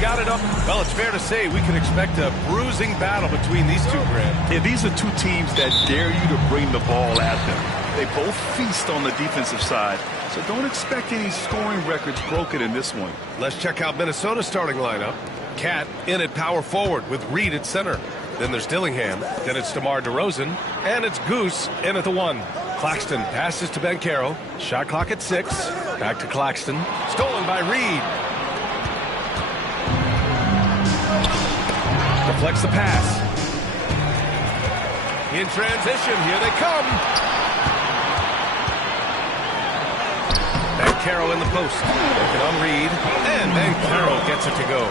got it up. Well, it's fair to say we can expect a bruising battle between these two, Grant. Yeah, these are two teams that dare you to bring the ball at them. They both feast on the defensive side, so don't expect any scoring records broken in this one. Let's check out Minnesota's starting lineup. Cat in at power forward with Reed at center. Then there's Dillingham. Then it's DeMar DeRozan. And it's Goose in at the 1. Claxton passes to Banchero. Shot clock at 6. Back to Claxton. Stolen by Reed. Deflects the pass. In transition, here they come. Banchero in the post. Working on Reed. And Banchero gets it to go.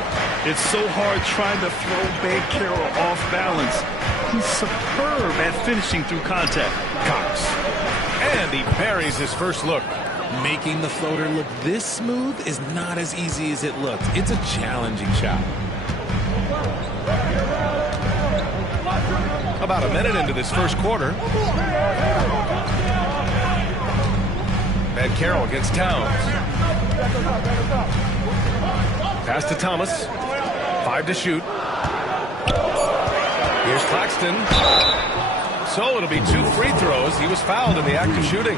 It's so hard trying to throw Banchero off balance. He's superb at finishing through contact. Cox. And he buries his first look. Making the floater look this smooth is not as easy as it looks. It's a challenging shot. About a minute into this first quarter. Banchero against Towns. Pass to Thomas. 5 to shoot. Here's Claxton. So it'll be 2 free throws. He was fouled in the act of shooting.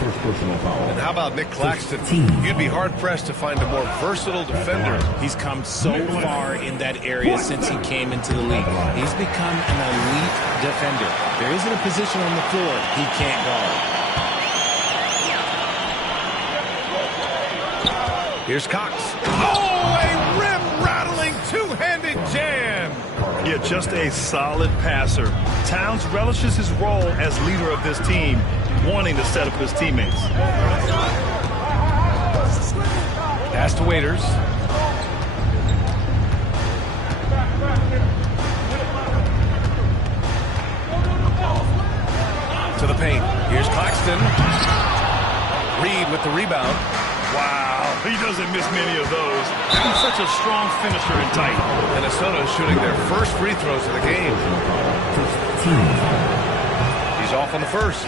And how about Nick Claxton? You'd be hard-pressed to find a more versatile defender. He's come so far in that area since he came into the league. He's become an elite defender. There isn't a position on the floor he can't guard. Here's Cox. Oh, a rim-rattling two-handed jam. Yeah, just a solid passer. Towns relishes his role as leader of this team, wanting to set up his teammates. Pass to Waiters. To the paint. Here's Claxton. Reed with the rebound. Wow, he doesn't miss many of those. He's such a strong finisher in tight. Minnesota is shooting their first free throws of the game. He's off on the first.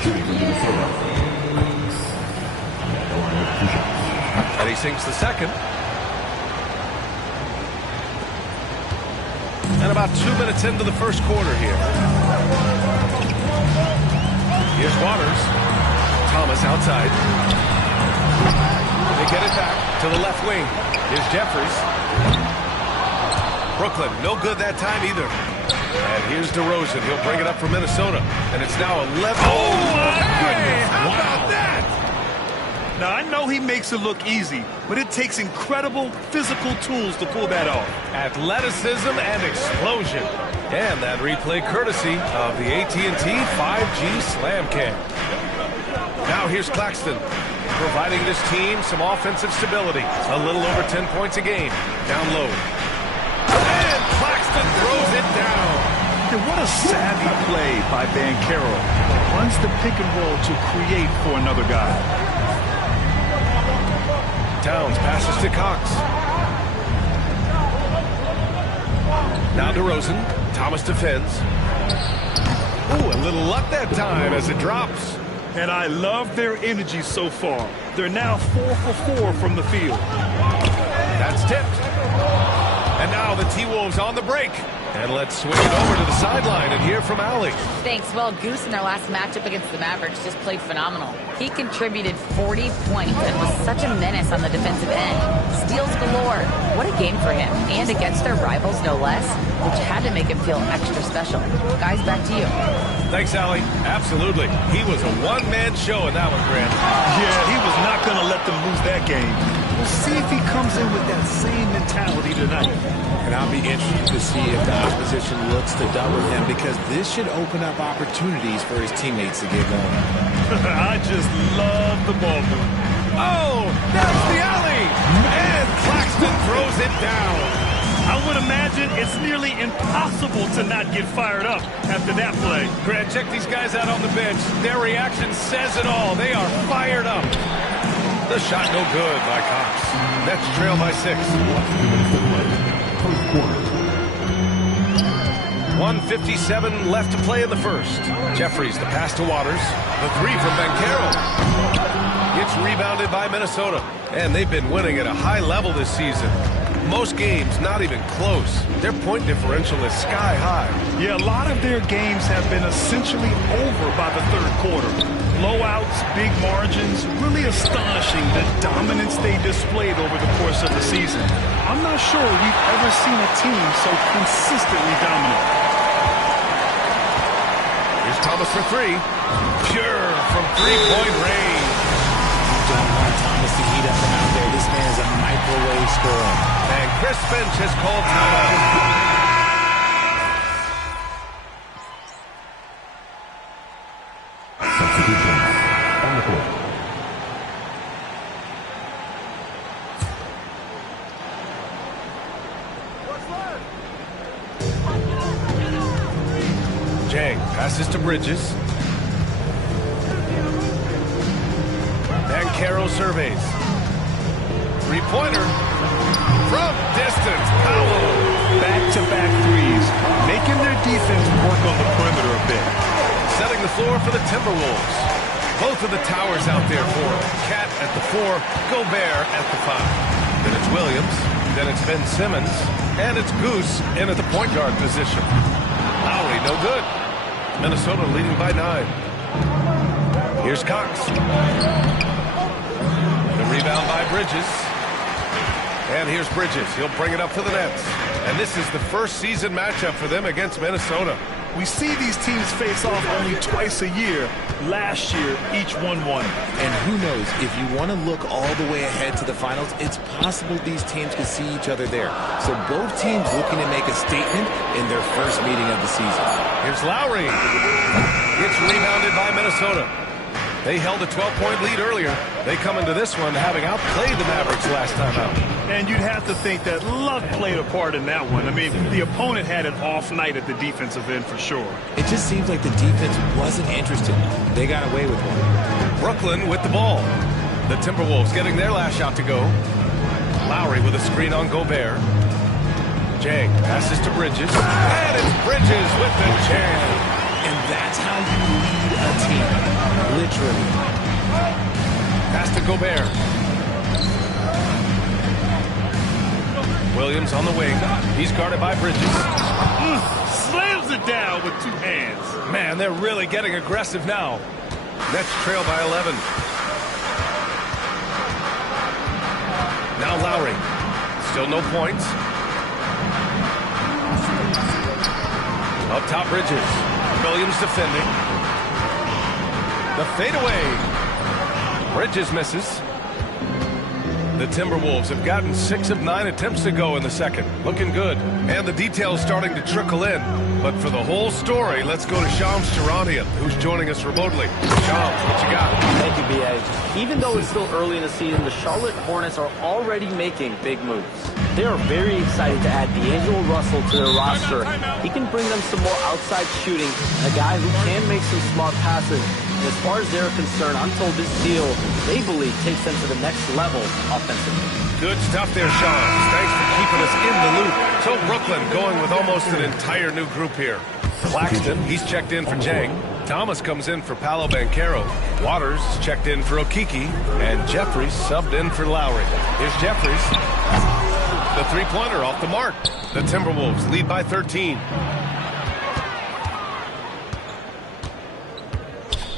And he sinks the second. And about 2 minutes into the first quarter here. Here's Waters. Thomas outside. They get it back to the left wing. Here's Jeffries. Brooklyn, no good that time either. And here's DeRozan. He'll bring it up for Minnesota. And it's now 11. Oh, my goodness. How about that? Now, I know he makes it look easy, but it takes incredible physical tools to pull that off. Athleticism and explosion. And that replay courtesy of the AT&T 5G Slam Cam. Now here's Claxton, providing this team some offensive stability. A little over 10 points a game. Down low. And Claxton throws it down. And what a savvy play by Banchero. Runs the pick and roll to create for another guy. Towns passes to Cox. Now DeRozan. Thomas defends. Ooh, a little luck that time as it drops. And I love their energy so far. They're now 4 for 4 from the field. That's tipped. And now the T-Wolves on the break. And let's swing it over to the sideline and hear from Allie. Thanks. Well, Goose in their last matchup against the Mavericks just played phenomenal. He contributed 40 points and was such a menace on the defensive end. Steals galore. What a game for him. And against their rivals, no less, which had to make him feel extra special. Guys, back to you. Thanks, Allie. Absolutely. He was a one-man show in that one, Grant. Yeah, he was not going to let them lose that game. We'll see if he comes in with that same mentality tonight. And I'll be interested to see if the opposition looks to double him, because this should open up opportunities for his teammates to get going. I just love the ball move. Oh, that's the alley! And Claxton throws it down. I would imagine it's nearly impossible to not get fired up after that play. Grant, check these guys out on the bench. Their reaction says it all. They are fired up. The shot no good by Cox. Nets trail by 6. 1:57 left to play in the first. Jeffries, the pass to Waters. The 3 from Banchero. It's rebounded by Minnesota. And they've been winning at a high level this season. Most games, not even close. Their point differential is sky high. Yeah, a lot of their games have been essentially over by the third quarter. Blowouts, big margins, really astonishing the dominance they displayed over the course of the season. I'm not sure we've ever seen a team so consistently dominant. Here's Thomas for three. Pure from three-point range. You don't want Thomas to heat up and out there. This man is a microwave scorer. And Chris Finch has called timeout. Jang passes to Bridges. And Carroll surveys. Three-pointer from distance. Powell. Back-to-back threes, making their defense work on the perimeter a bit. Setting the floor for the Timberwolves. Both of the towers out there for him. Cat at the 4, Gobert at the 5. Then it's Williams. Then it's Ben Simmons. And it's Goose in at the point guard position. Lowry, no good. Minnesota leading by 9. Here's Cox. The rebound by Bridges. And here's Bridges. He'll bring it up to the Nets. And this is the first season matchup for them against Minnesota. We see these teams face off only twice a year. Last year, each won one. And who knows, if you want to look all the way ahead to the finals, it's possible these teams could see each other there. So both teams looking to make a statement in their first meeting of the season. Here's Lowry. It's rebounded by Minnesota. They held a 12-point lead earlier. They come into this one having outplayed the Mavericks last time out. And you'd have to think that luck played a part in that one. I mean, the opponent had an off night at the defensive end for sure. It just seems like the defense wasn't interested. They got away with one. Brooklyn with the ball. The Timberwolves getting their last shot to go. Lowry with a screen on Gobert. Jang passes to Bridges. And it's Bridges with the jam. And that's how you lead a team. Literally. Pass to Gobert. Williams on the wing. He's guarded by Bridges. Slams it down with two hands. Man, they're really getting aggressive now. Nets trail by 11. Now Lowry. Still no points. Up top, Bridges. Williams defending. The fadeaway. Bridges misses. The Timberwolves have gotten 6 of 9 attempts to go in the second. Looking good. And the details starting to trickle in. But for the whole story, let's go to Shams Charania, who's joining us remotely. Shams, what you got? Thank you, B.A. Even though it's still early in the season, the Charlotte Hornets are already making big moves. They are very excited to add D'Angelo Russell to their roster. He can bring them some more outside shooting, and a guy who can make some smart passes. And as far as they're concerned, I'm told this deal, they believe, takes them to the next level offensively. Good stuff there, Shams. Thanks for keeping us in the loop. So Brooklyn going with almost an entire new group here. Claxton, he's checked in for Jang. Thomas comes in for Paolo Banchero. Waters checked in for Okiki. And Jeffries subbed in for Lowry. Here's Jeffries. The three-pointer off the mark. The Timberwolves lead by 13.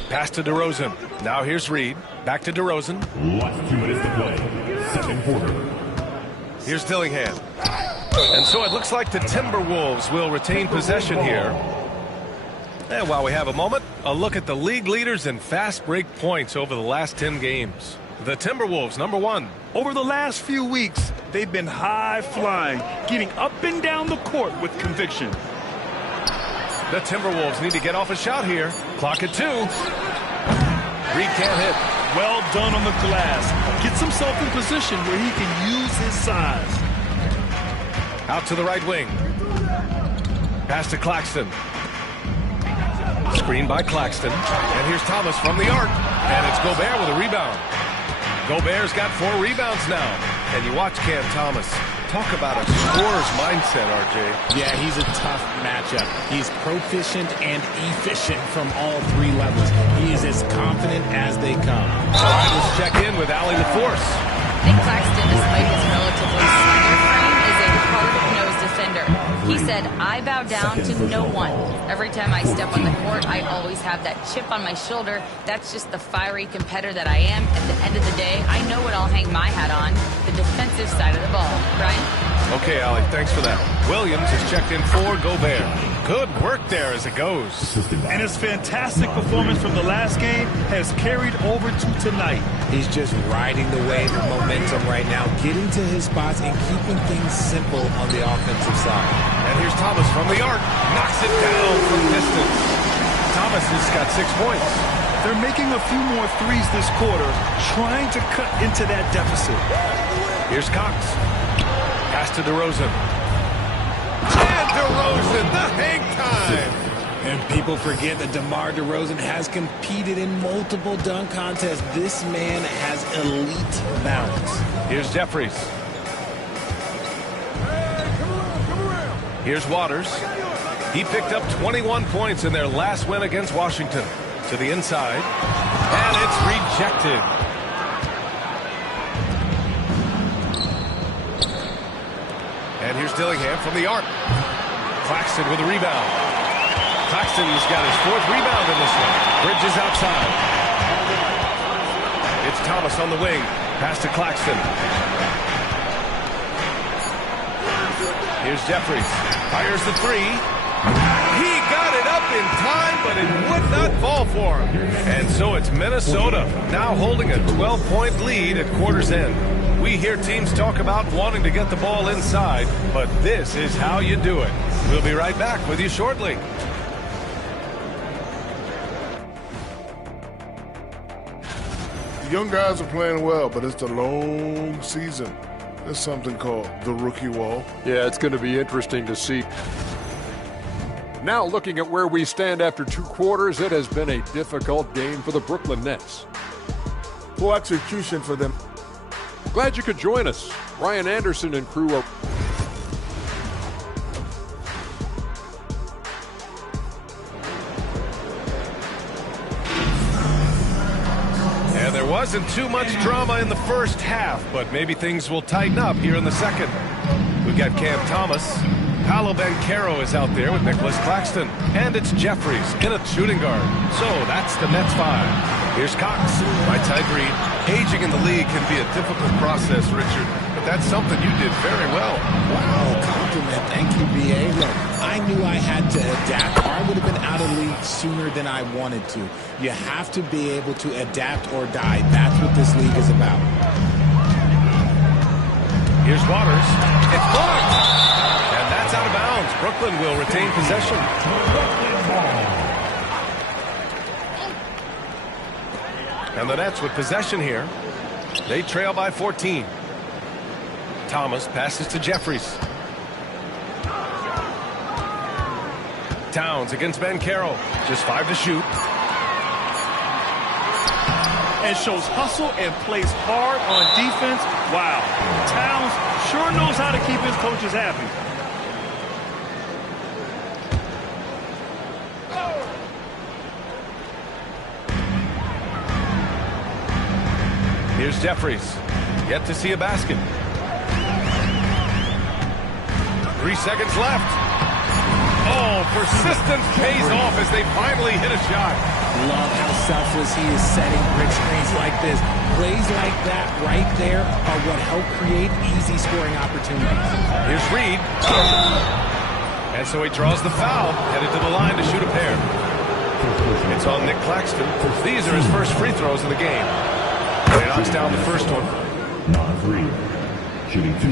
Pass to DeRozan. Now here's Reed. Back to DeRozan. Last 2 minutes to play. Second quarter. Here's Dillingham. And so it looks like the Timberwolves will retain possession here. And while we have a moment, a look at the league leaders in fast break points over the last 10 games. The Timberwolves, number 1. Over the last few weeks, they've been high-flying, getting up and down the court with conviction. The Timberwolves need to get off a shot here. Clock at 2. Reed can't hit. Well done on the glass. Gets himself in position where he can use his size. Out to the right wing. Pass to Claxton. Screen by Claxton. And here's Thomas from the arc. And it's Gobert with a rebound. Gobert's got 4 rebounds now. And you watch Cam Thomas. Talk about a scorer's mindset, RJ. Yeah, he's a tough matchup. He's proficient and efficient from all 3 levels. He is as confident as they come. All right, let's check in with Allie LaForce. I think Claxton, despite his relatively slender frame, defender. He said, I bow down to no one. Every time I step on the court, I always have that chip on my shoulder. That's just the fiery competitor that I am. At the end of the day, I know what I'll hang my hat on, the defensive side of the ball. Brian? Okay, Allie, thanks for that. Williams has checked in for Gobert. Good work there as it goes. And his fantastic performance from the last game has carried over to tonight. He's just riding the wave of momentum right now, getting to his spots and keeping things simple on the offensive side. And here's Thomas from the arc. Knocks it down from distance. Thomas has got 6 points. They're making a few more threes this quarter, trying to cut into that deficit. Here's Cox. Pass to DeRozan. And DeRozan, the hang time. And people forget that DeMar DeRozan has competed in multiple dunk contests. This man has elite balance. Here's Jeffries. Here's Waters. He picked up 21 points in their last win against Washington. To the inside. And it's rejected. And here's Dillingham from the arc. Claxton with a rebound. Claxton's got his 4th rebound in this one. Bridges outside. It's Thomas on the wing. Pass to Claxton. Here's Jeffries. Fires the 3. He got it up in time, but it would not fall for him. And so it's Minnesota now holding a 12-point lead at quarter's end. We hear teams talk about wanting to get the ball inside, but this is how you do it. We'll be right back with you shortly. The young guys are playing well, but it's a long season. There's something called the rookie wall. Yeah, it's going to be interesting to see. Now looking at where we stand after 2 quarters, it has been a difficult game for the Brooklyn Nets. Poor execution for them. Glad you could join us. Ryan Anderson and crew are... And there wasn't too much drama in the first half, but maybe things will tighten up here in the second. We've got Cam Thomas. Paolo Banchero is out there with Nicholas Claxton. And it's Jeffries in a shooting guard. So that's the Nets 5. Here's Cox. Right side read. Aging in the league can be a difficult process, Richard. But that's something you did very well. Wow, compliment. Thank you, B.A. Look, I knew I had to adapt, or I would have been out of league sooner than I wanted to. You have to be able to adapt or die. That's what this league is about. Here's Waters. It's blocked. And that's out of bounds. Brooklyn will retain possession. And the Nets with possession here. They trail by 14. Thomas passes to Jeffries. Towns against Banchero. Just 5 to shoot. And shows hustle and plays hard on defense. Wow. Towns sure knows how to keep his coaches happy. Here's Jeffries. Yet to see a basket. 3 seconds left. Oh, persistence pays off as they finally hit a shot. Love how selfless he is setting brick screens like this. Plays like that right there are what help create easy scoring opportunities. Here's Reed. And so he draws the foul, headed to the line to shoot a pair. It's on Nick Claxton. These are his first free throws of the game. He knocks down the first one. Non-free. Shooting 2.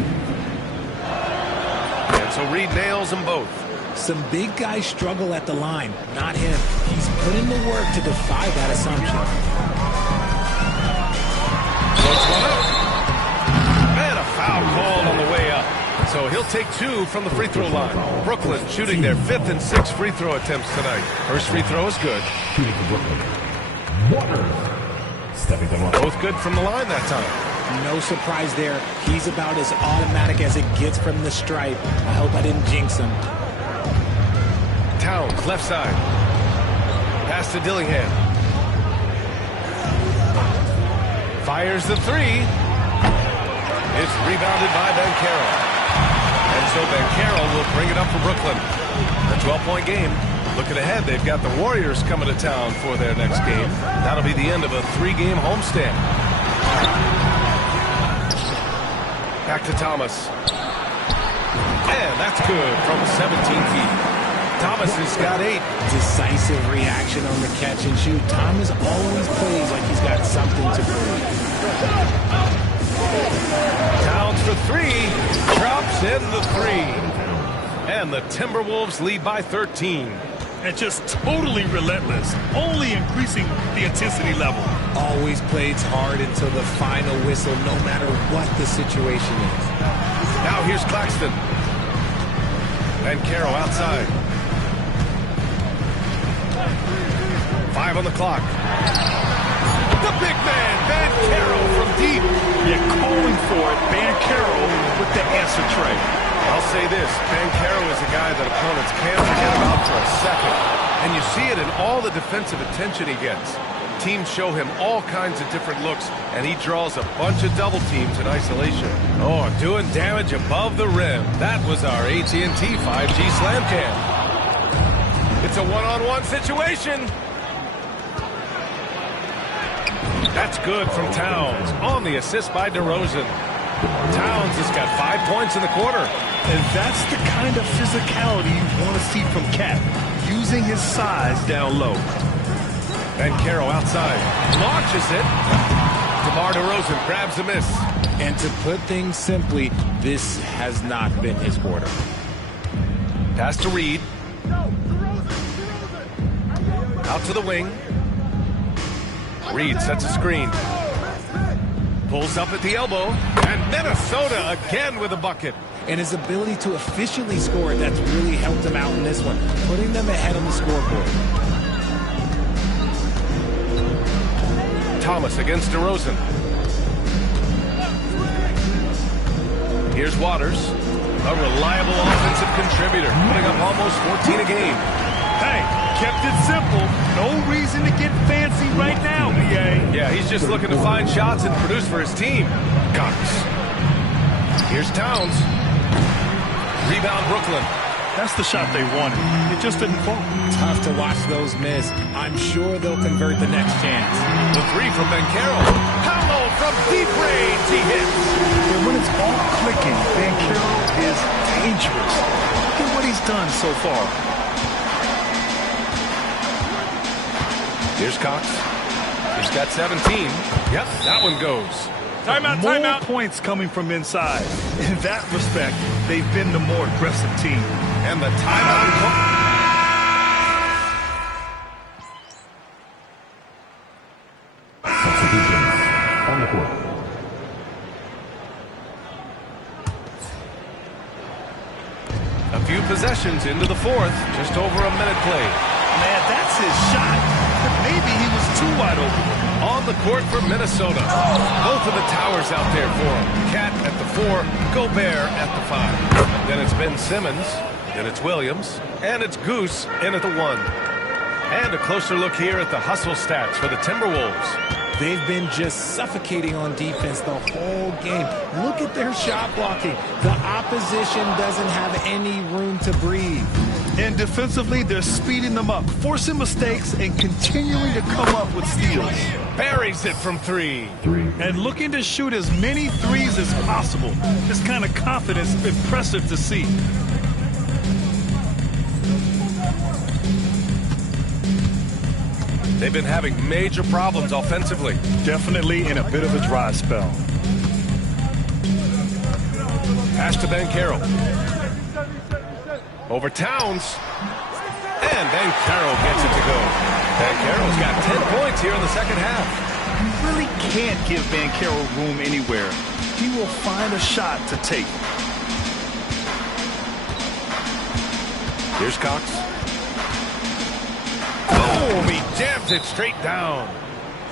And so Reed nails them both. Some big guys struggle at the line, not him. He's put in the work to defy that assumption. Floats one up. And a foul called on the way up. So he'll take 2 from the free throw line. Brooklyn shooting their 5th and 6th free throw attempts tonight. First free throw is good. Shooting for Brooklyn. Waters. Stepping them up. Both good from the line that time. No surprise there. He's about as automatic as it gets from the stripe. I hope I didn't jinx him. Towns, left side. Pass to Dillingham. Fires the 3. It's rebounded by Banchero. And so so Bancaro will bring it up for Brooklyn. A 12-point game. Looking ahead, they've got the Warriors coming to town for their next game. That'll be the end of a 3-game homestand. Back to Thomas. And that's good from 17 feet. Thomas has got 8. Decisive reaction on the catch and shoot. Thomas always plays like he's got something to prove. Towns for 3. Drops in the 3. And the Timberwolves lead by 13. And just totally relentless, only increasing the intensity level. Always plays hard until the final whistle, no matter what the situation is. Now here's Claxton. Bancaro outside. 5 on the clock. The big man, Bancaro from deep. You're calling for it. Bancaro with the answer tray. I'll say this, Bancaro is a guy that opponents can't forget about for a second. And you see it in all the defensive attention he gets. Teams show him all kinds of different looks, and he draws a bunch of double teams in isolation. Oh, doing damage above the rim. That was our AT&T 5G Slam Cam. It's a one-on-one situation. That's good from Towns on the assist by DeRozan. Towns has got 5 points in the quarter. And that's the kind of physicality you want to see from Cat, using his size down low. Bancaro outside, launches it. DeMar DeRozan grabs a miss. And to put things simply, this has not been his quarter. Pass to Reed. Out to the wing. Reed sets a screen. Pulls up at the elbow. And Minnesota again with a bucket. And his ability to efficiently score, that's really helped him out in this one, putting them ahead on the scoreboard. Thomas against DeRozan. Here's Waters, a reliable offensive contributor, putting up almost 14 a game. Hey, kept it simple. No reason to get fancy right now, BA. Yeah, he's just looking to find shots and produce for his team. Cox. Here's Towns. Rebound Brooklyn. That's the shot they wanted. It just didn't fall. Tough to watch those miss. I'm sure they'll convert the next chance. The 3 from Bancaro. Paolo from deep range. He hits. And when it's all clicking, Bancaro is dangerous. Look at what he's done so far. Here's Cox. He's got 17. Yep, that one goes. Timeout, timeout. More points coming from inside. In that respect, they've been the more aggressive team. And the timeout. On the court. A few possessions into the 4th. Just over a minute played. Man, that's his shot. Maybe he was too wide open. On the court for Minnesota. Both of the towers out there for him. Cat at the 4, Gobert at the 5. Then it's Ben Simmons. Then it's Williams. And it's Goose in at the 1. And a closer look here at the hustle stats for the Timberwolves. They've been just suffocating on defense the whole game. Look at their shot blocking. The opposition doesn't have any room to breathe. And defensively, they're speeding them up, forcing mistakes, and continuing to come up with steals. Buries it from 3. And looking to shoot as many threes as possible. This kind of confidence is impressive to see. They've been having major problems offensively. Definitely in a bit of a dry spell. Pass to Bancaro. Over Towns. And Bancaro gets it to go. Bancaro's got 10 points here in the second half. You really can't give Bancaro room anywhere. He will find a shot to take. Here's Cox. Oh, he jams it straight down.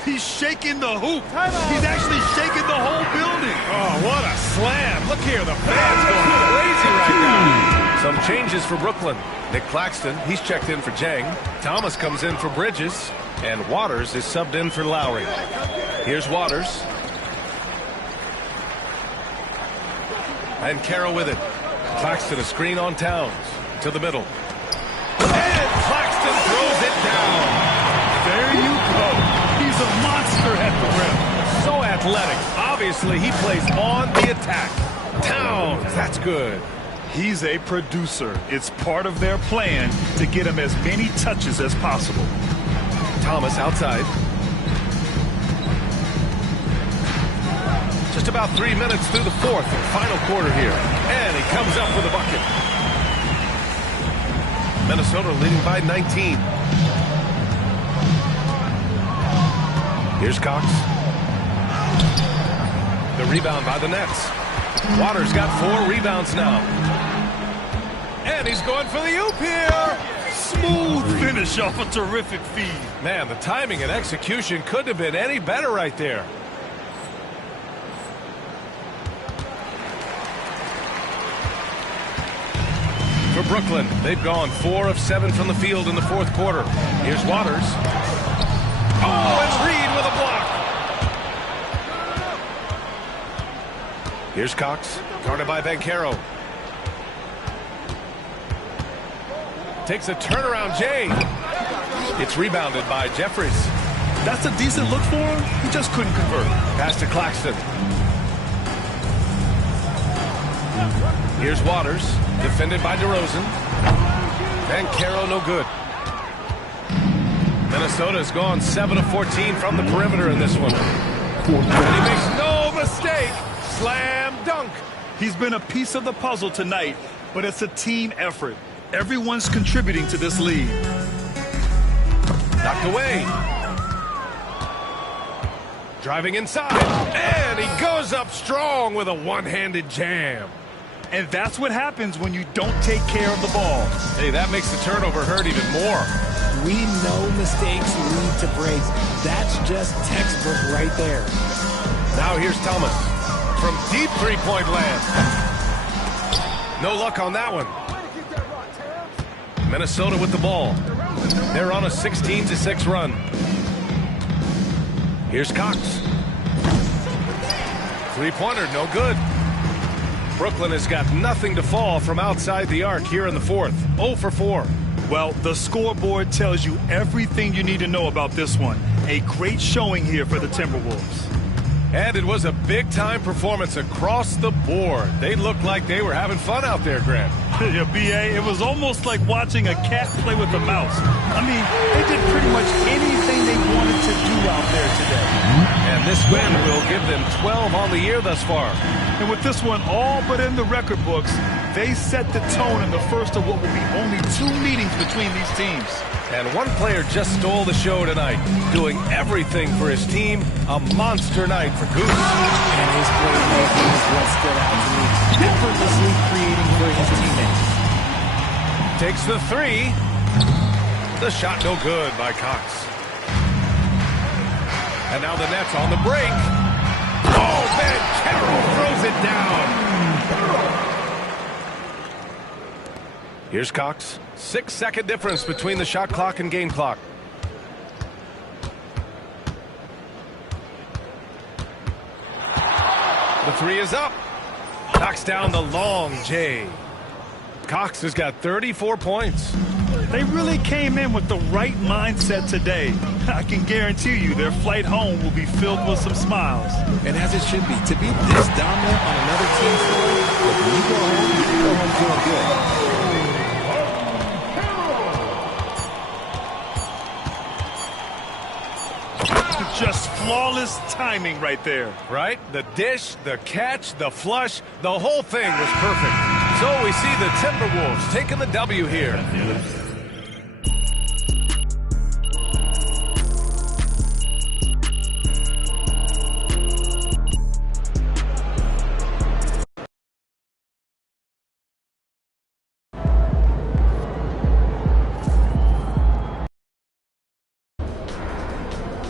He's shaking the hoop. He's actually shaking the whole building. Oh, what a slam. Look here, the fans going crazy right now. Some changes for Brooklyn. Nick Claxton, he's checked in for Jang. Thomas comes in for Bridges. And Waters is subbed in for Lowry. Here's Waters. And Carroll with it. Claxton a screen on Towns. To the middle. And Claxton throws it down. There you go. He's a monster at the rim. So athletic. Obviously, he plays on the attack. Towns, that's good. He's a producer. It's part of their plan to get him as many touches as possible. Thomas outside. Just about 3 minutes through the fourth and final quarter here. And he comes up with a bucket. Minnesota leading by 19. Here's Cox. The rebound by the Nets. Waters got 4 rebounds now. And he's going for the oop here. Smooth finish off a terrific feed. Man, the timing and execution couldn't have been any better right there. For Brooklyn, they've gone 4 of 7 from the field in the fourth quarter. Here's Waters. Oh, and Reed with a block. Here's Cox, guarded by Banchero. Takes a turnaround, Jay. It's rebounded by Jeffries. That's a decent look for him. He just couldn't convert. Pass to Claxton. Here's Waters, defended by DeRozan. Banchero no good. Minnesota's gone 7 of 14 from the perimeter in this one. And he makes no mistake. Slam dunk. He's been a piece of the puzzle tonight, but it's a team effort. Everyone's contributing to this lead. Knocked away. Driving inside. And he goes up strong with a one-handed jam. And that's what happens when you don't take care of the ball. Hey, that makes the turnover hurt even more. We know mistakes lead to breaks. That's just textbook right there. Now here's Thomas from deep three-point land. No luck on that one. Minnesota with the ball. They're on a 16-6 run. Here's Cox. Three-pointer, no good. Brooklyn has got nothing to fall from outside the arc here in the fourth. 0 for 4. Well, the scoreboard tells you everything you need to know about this one. A great showing here for the Timberwolves. And it was a big-time performance across the board. They looked like they were having fun out there, Grant. Yeah, B.A., it was almost like watching a cat play with a mouse. I mean, they did pretty much anything they wanted to do out there today. And this win will give them 12 on the year thus far. And with this one all but in the record books, they set the tone in the first of what will be only 2 meetings between these teams. And one player just stole the show tonight, doing everything for his team. A monster night for Goose. And his playmaking is what stood out to me. Effortlessly creating for his teammates. Takes the 3. The shot no good by Cox. And now the Nets on the break. Oh, man, Carroll throws it down. Here's Cox. 6-second difference between the shot clock and game clock. The 3 is up. Knocks down the long J. Cox has got 34 points. They really came in with the right mindset today. I can guarantee you their flight home will be filled with some smiles. And as it should be, to be this dominant on another team's floor, when you go home feeling good. Just flawless timing right there. Right? The dish, the catch, the flush, the whole thing was perfect. So we see the Timberwolves taking the W here.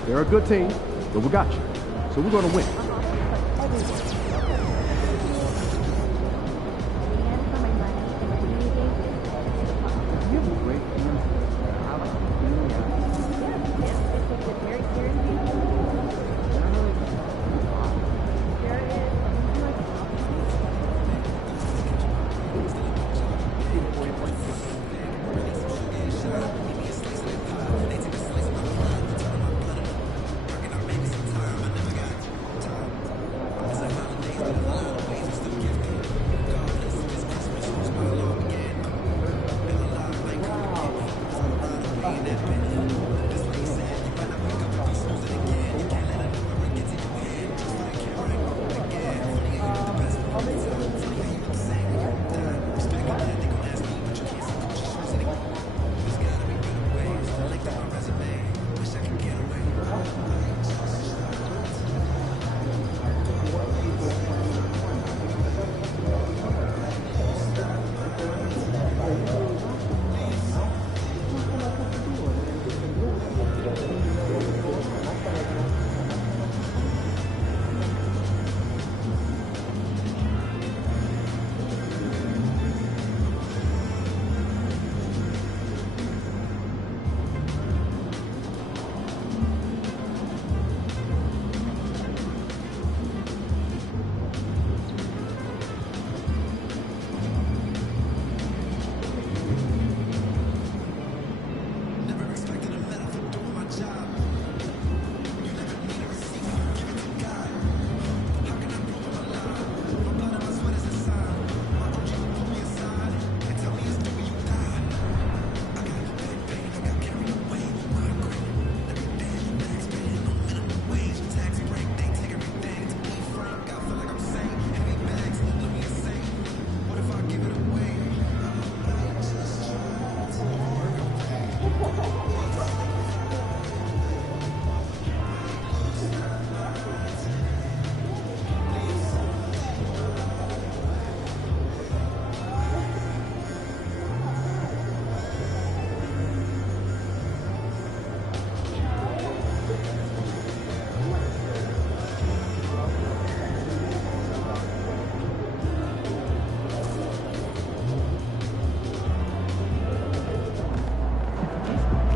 They're a good team, but we got you. So we're going to win.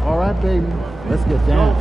All right, baby. Let's get down.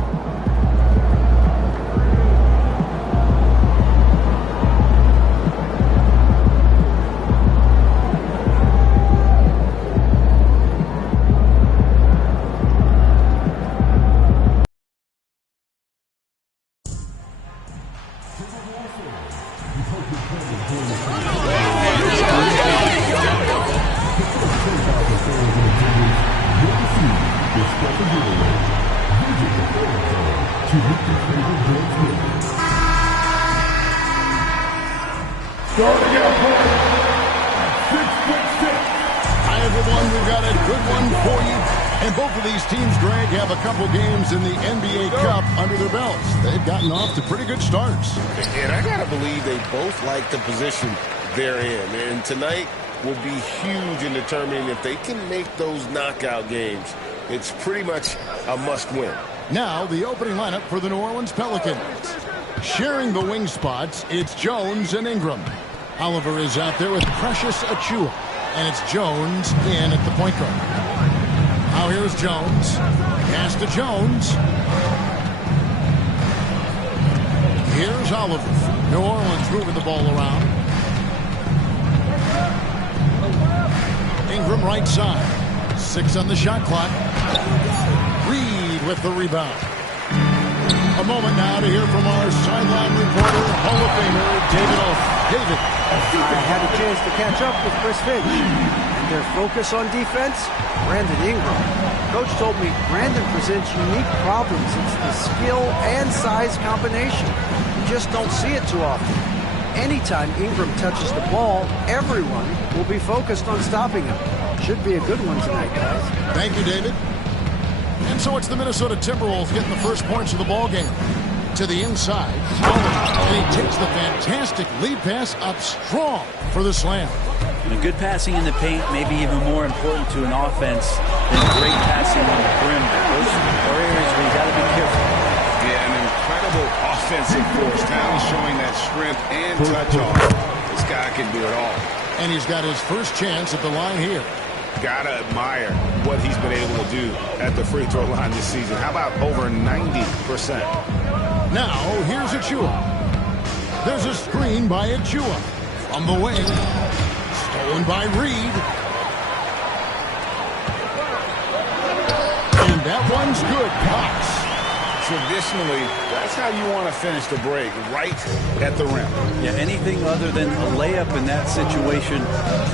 Starting out playing at 6'6". Hi, everyone. We've got a good one for you. And both of these teams, Greg, have a couple games in the NBA Cup under their belts. They've gotten off to pretty good starts. And I got to believe they both like the position they're in. And tonight will be huge in determining if they can make those knockout games. It's pretty much a must-win. Now, the opening lineup for the New Orleans Pelicans. Sharing the wing spots, it's Jones and Ingram. Oliver is out there with Precious Achiuwa. And it's Jones in at the point guard. Now here's Jones. Pass to Jones. Here's Oliver. New Orleans moving the ball around. Ingram right side. 6 on the shot clock. Reed with the rebound. A moment now to hear from our sideline reporter, Hall of Famer, David Olson. David. I had a chance to catch up with Chris Finch. And their focus on defense, Brandon Ingram. Coach told me Brandon presents unique problems. It's the skill and size combination. You just don't see it too often. Anytime Ingram touches the ball, everyone will be focused on stopping him. Should be a good one tonight, guys. Thank you, David. And so it's the Minnesota Timberwolves getting the first points of the ball game. To the inside, and he takes the fantastic lead pass up strong for the slam. And good passing in the paint may be even more important to an offense than great passing on the perimeter. Those are areas where you got to be careful. Yeah, an incredible offensive force. Now he's showing that strength and touch off. This guy can do it all. And he's got his first chance at the line here. Gotta admire what he's been able to do at the free throw line this season. How about over 90%? Now, here's Achiuwa. There's a screen by Achiuwa. From the wing. Stolen by Reed. And that one's good. Cox. Traditionally, that's how you want to finish the break, right at the rim. Yeah, anything other than a layup in that situation,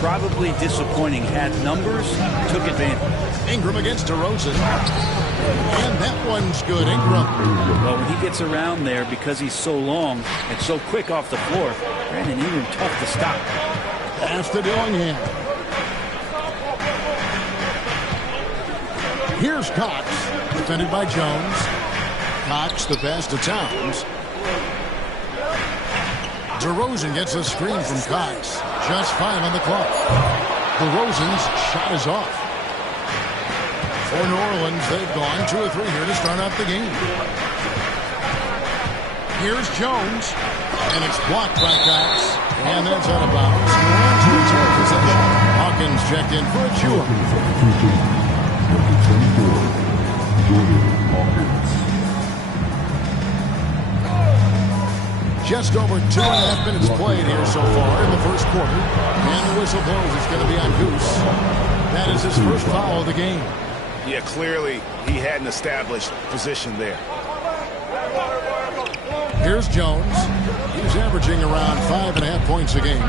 probably disappointing. Had numbers, took advantage. Ingram against DeRozan. And that one's good. Ingram. Well, when he gets around there, because he's so long and so quick off the floor, Brandon Ingram tough to stop. Pass to Dillingham. Here's Cox. Defended by Jones. Cox the pass to Towns. DeRozan gets a screen from Cox. Just 5 on the clock. DeRozan's shot is off. For New Orleans, they've gone 2 or 3 here to start out the game. Here's Jones. And it's blocked by Cox. And that's out of bounds. New Orleans will return possession. Hawkins checked in for Achiuwa. Just over 2.5 minutes played here so far in the first quarter. And the whistle blows. It's going to be on Goose. That is his first foul of the game. Yeah, clearly he hadn't established position there. Here's Jones. He's averaging around 5.5 points a game.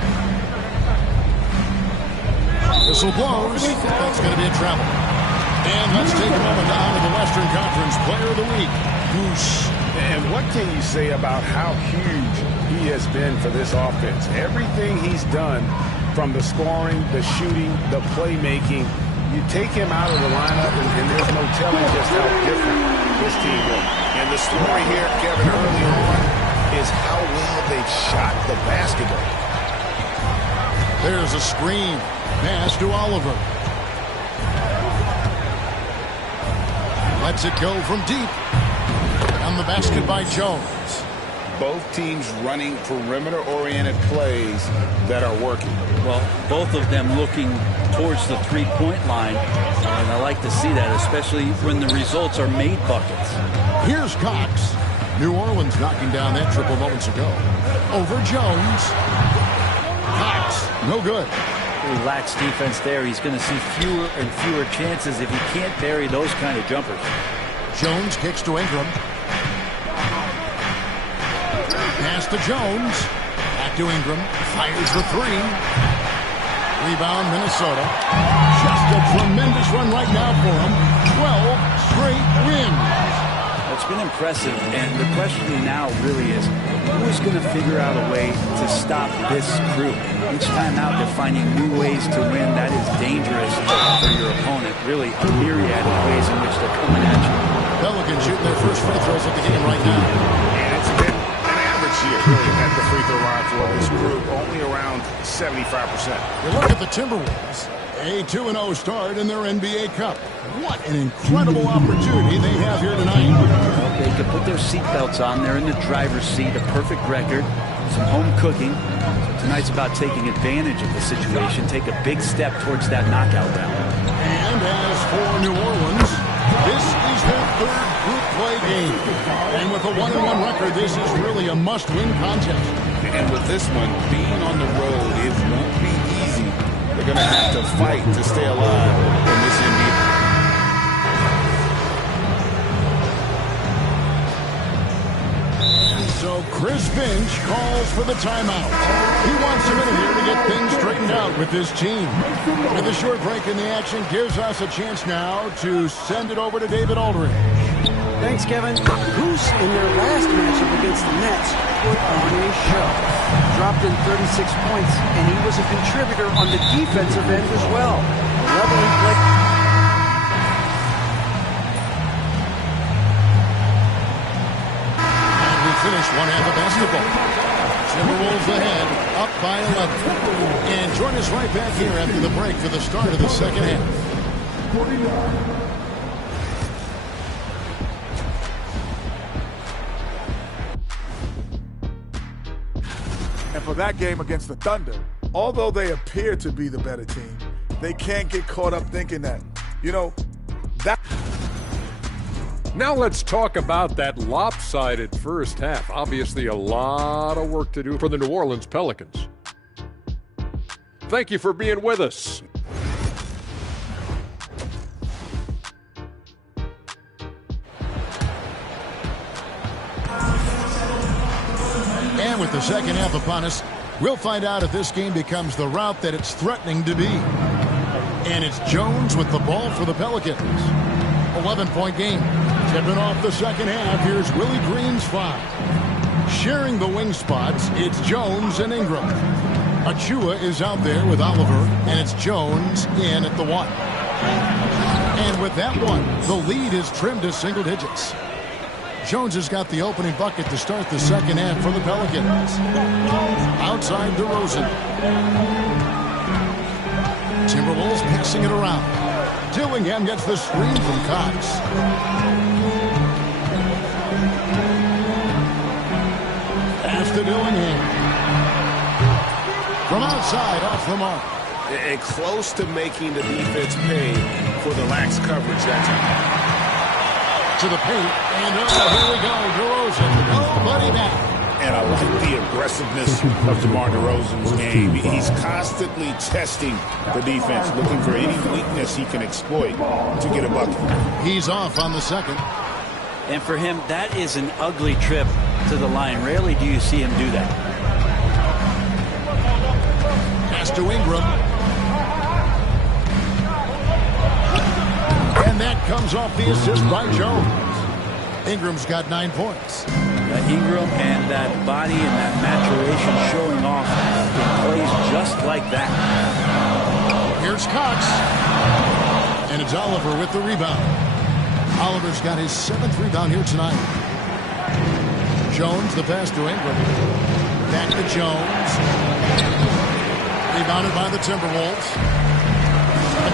Whistle blows. That's going to be a travel. And let's take a moment now to the Western Conference Player of the Week, Goose. And what can you say about how huge he has been for this offense? Everything he's done, from the scoring, the shooting, the playmaking, You take him out of the lineup, and there's no telling just how different this team will. And the story here, Kevin, early on, is how well they've shot the basketball. There's a screen. Pass to Oliver. Lets it go from deep. On the basket by Jones. Both teams running perimeter-oriented plays that are working. Well, both of them looking towards the three-point line, and I like to see that, especially when the results are made buckets. Here's Cox. New Orleans knocking down that triple moments ago. Over Jones. Cox, no good. Relaxed defense there. He's going to see fewer and fewer chances if he can't bury those kind of jumpers. Jones kicks to Ingram. Pass to Jones. Back to Ingram. Fires the three. Rebound, Minnesota. Just a tremendous run right now for him. 12 straight wins. It's been impressive, and the question now really is, who's going to figure out a way to stop this crew? Each time out, they're finding new ways to win. That is dangerous for your opponent. Really, a myriad of ways in which they're coming at you. Pelicans shooting their first free throws at the game right now. And it's been an average year, really, at the free throw line for this group, only around 75%. You look at the Timberwolves, a 2-0 start in their NBA Cup. What an incredible opportunity they have here tonight. Well, they could put their seatbelts on. They're in the driver's seat, a perfect record, some home cooking. So tonight's about taking advantage of the situation, take a big step towards that knockout round. And as for New Orleans, this is their third group play game. And with a 1-1 record, this is really a must-win contest. And with this one, being on the road, it won't be easy. They're going to have to fight to stay alive in this NBA. So Chris Finch calls for the timeout. He wants a minute here to get things straightened out with this team. With a short break in the action gives us a chance now to send it over to David Aldridge. Thanks, Kevin. Goose, in their last matchup against the Nets, put on a show. Dropped in 36 points, and he was a contributor on the defensive end as well. The level he played. Finish one half of basketball. Timberwolves ahead, up by 11. And join us right back here after the break for the start of the second half. And for that game against the Thunder, although they appear to be the better team, they can't get caught up thinking that, that... Now let's talk about that lopsided first half. Obviously, a lot of work to do for the New Orleans Pelicans. Thank you for being with us. And with the second half upon us, we'll find out if this game becomes the route that it's threatening to be. And it's Jones with the ball for the Pelicans. 11-point game. Tipping off the second half, here's Willie Green's 5. Sharing the wing spots, it's Jones and Ingram. Achua is out there with Oliver, and it's Jones in at the 1. And with that one, the lead is trimmed to single digits. Jones has got the opening bucket to start the second half for the Pelicans. Outside DeRozan. Timberwolves passing it around. Dillingham gets the screen from Cox. Pass to Dillingham. From outside, off the mark. And close to making the defense pay for the lax coverage that time. To the paint, and here we go, DeRozan. Nobody back. And I like the aggressiveness of DeMar DeRozan's game. He's constantly testing the defense, looking for any weakness he can exploit to get a bucket. He's off on the second. And for him, that is an ugly trip to the line. Rarely do you see him do that. Pass to Ingram. And that comes off the assist by Jones. Ingram's got 9 points. Ingram and that body and that maturation showing off in plays just like that. Here's Cox. It's Oliver with the rebound. Oliver's got his 7th rebound here tonight. Jones, the pass to Ingram. Back to Jones. Rebounded by the Timberwolves.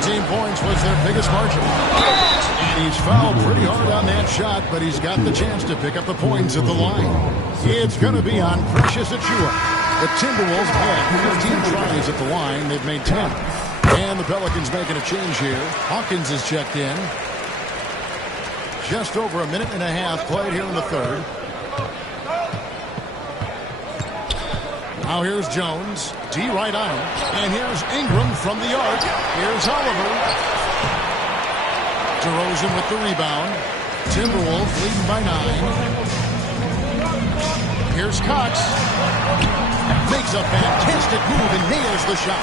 17 points was their biggest margin. And he's fouled pretty hard on that shot, but he's got the chance to pick up the points at the line. It's going to be on Precious Achiuwa. The Timberwolves had 15 tries at the line. They've made 10. And the Pelicans making a change here. Hawkins is checked in. Just over a minute and a half played here in the third. Now here's Jones. D right on him. And here's Ingram from the arc. Here's Oliver. DeRozan with the rebound. Timberwolves leading by 9. Here's Cox. Makes a fantastic move and nails the shot.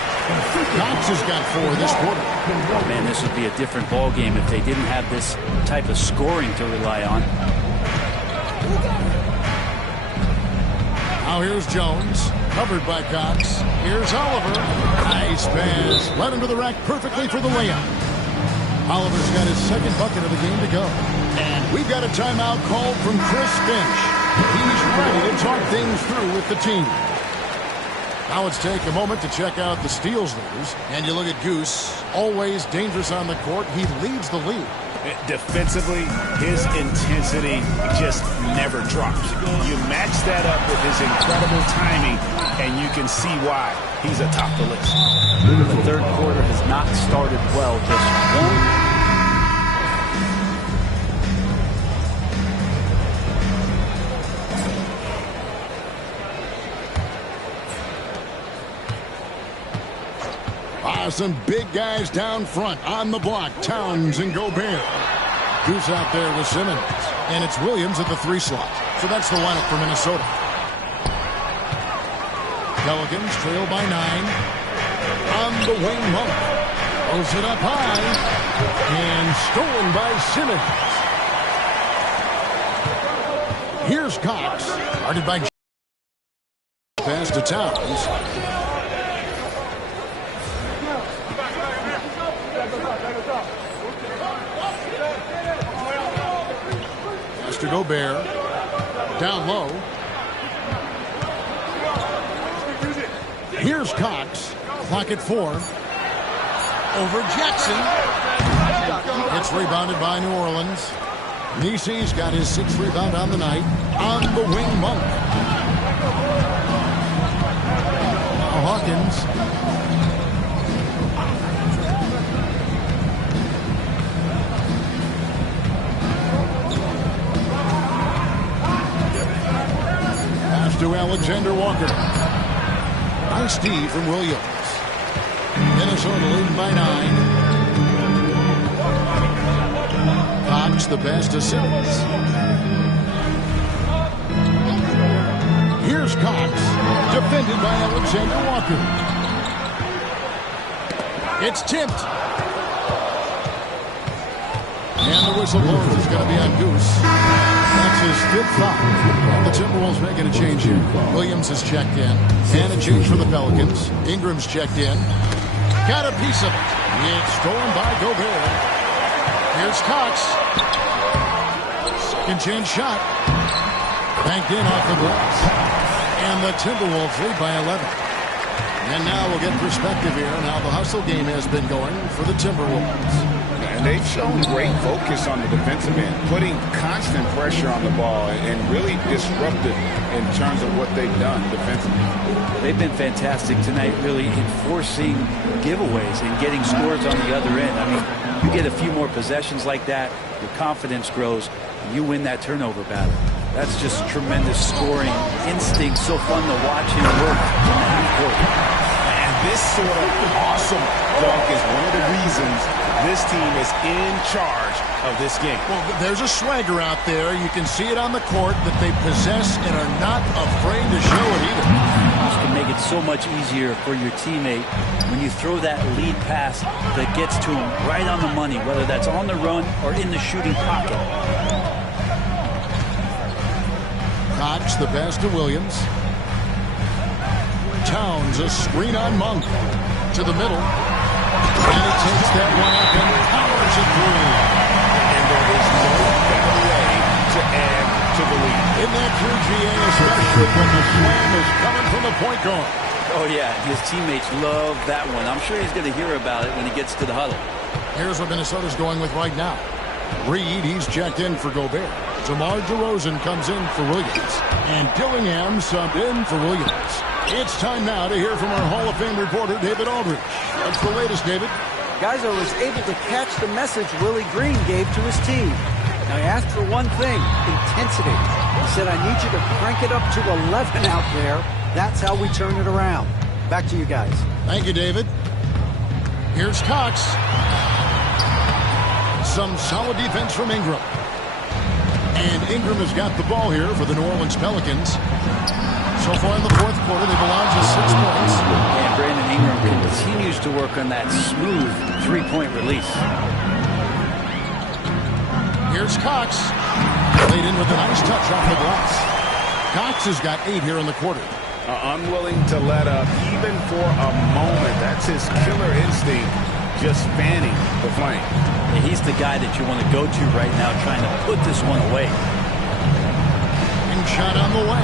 Cox has got 4 this quarter. Man, this would be a different ball game if they didn't have this type of scoring to rely on. Now here's Jones, covered by Cox. Here's Oliver. Nice pass. Led him to the rack perfectly for the layup. Oliver's got his 2nd bucket of the game to go. And we've got a timeout called from Chris Finch. He's ready to talk things through with the team. Now let's take a moment to check out the steals leaders. And you look at Goose, always dangerous on the court. He leads the league. Defensively, his intensity just never drops. You match that up with his incredible timing, and you can see why he's atop the list. The third quarter has not started well. Just one. Some big guys down front on the block. Towns and Gobert. Goose out there with Simmons. And it's Williams at the 3 slot. So that's the lineup for Minnesota. Pelicans trail by 9. On the wing, Monk. Throws it up high. And stolen by Simmons. Here's Cox. Guarded by pass to Towns. To Gobert. Down low. Here's Cox. Clock at 4. Over Jackson. It's rebounded by New Orleans. Nisi's got his 6th rebound on the night. On the wing, Monk. Now Hawkins. To Alexander Walker. Nice D from Williams. Minnesota leading by 9. Cox the pass to Simmons. Here's Cox. Defended by Alexander Walker. It's tipped. And the whistle blows is going to be on Goose. That's his 5th foul. And the Timberwolves making a change here. Williams is checked in. And a change for the Pelicans. Ingram's checked in. Got a piece of it. It's stolen by Gobert. Here's Cox. 2nd chance shot. Banked in off the glass. And the Timberwolves lead by 11. And now we'll get perspective here on how the hustle game has been going for the Timberwolves. And they've shown great focus on the defensive end, putting constant pressure on the ball and really disruptive in terms of what they've done defensively. They've been fantastic tonight, really enforcing giveaways and getting scores on the other end. I mean, you get a few more possessions like that, your confidence grows, and you win that turnover battle. That's just tremendous scoring instinct. So fun to watch him work in the half court. And this sort of awesome dunk is one of the reasons this team is in charge of this game. Well, there's a swagger out there. You can see it on the court that they possess and are not afraid to show it either. This can make it so much easier for your teammate when you throw that lead pass that gets to him right on the money, whether that's on the run or in the shooting pocket. Cox, the pass to Williams. Towns, a screen on Monk. To the middle. And he takes that one up and powers fires it through. And there is no better way to add to the lead. In that true GA, especially when the slam is coming from the point guard. Oh, yeah, his teammates love that one. I'm sure he's going to hear about it when he gets to the huddle. Here's what Minnesota's going with right now. Reed, he's checked in for Gobert. DeMar DeRozan comes in for Williams. And Dillingham subbed in for Williams. It's time now to hear from our Hall of Fame reporter, David Aldridge. What's the latest, David? Guys, I was able to catch the message Willie Green gave to his team. Now, he asked for one thing, intensity. He said, I need you to crank it up to 11 out there. That's how we turn it around. Back to you guys. Thank you, David. Here's Cox. Some solid defense from Ingram. And Ingram has got the ball here for the New Orleans Pelicans. So far in the fourth quarter, they've allowed just 6 points. And Brandon Ingram continues to work on that smooth three-point release. Here's Cox. Laid in with a nice touch off the glass. Cox has got 8 here in the quarter. Unwilling to let up even for a moment. That's his killer instinct, just fanning the flame. And he's the guy that you want to go to right now, trying to put this one away. And shot on the way.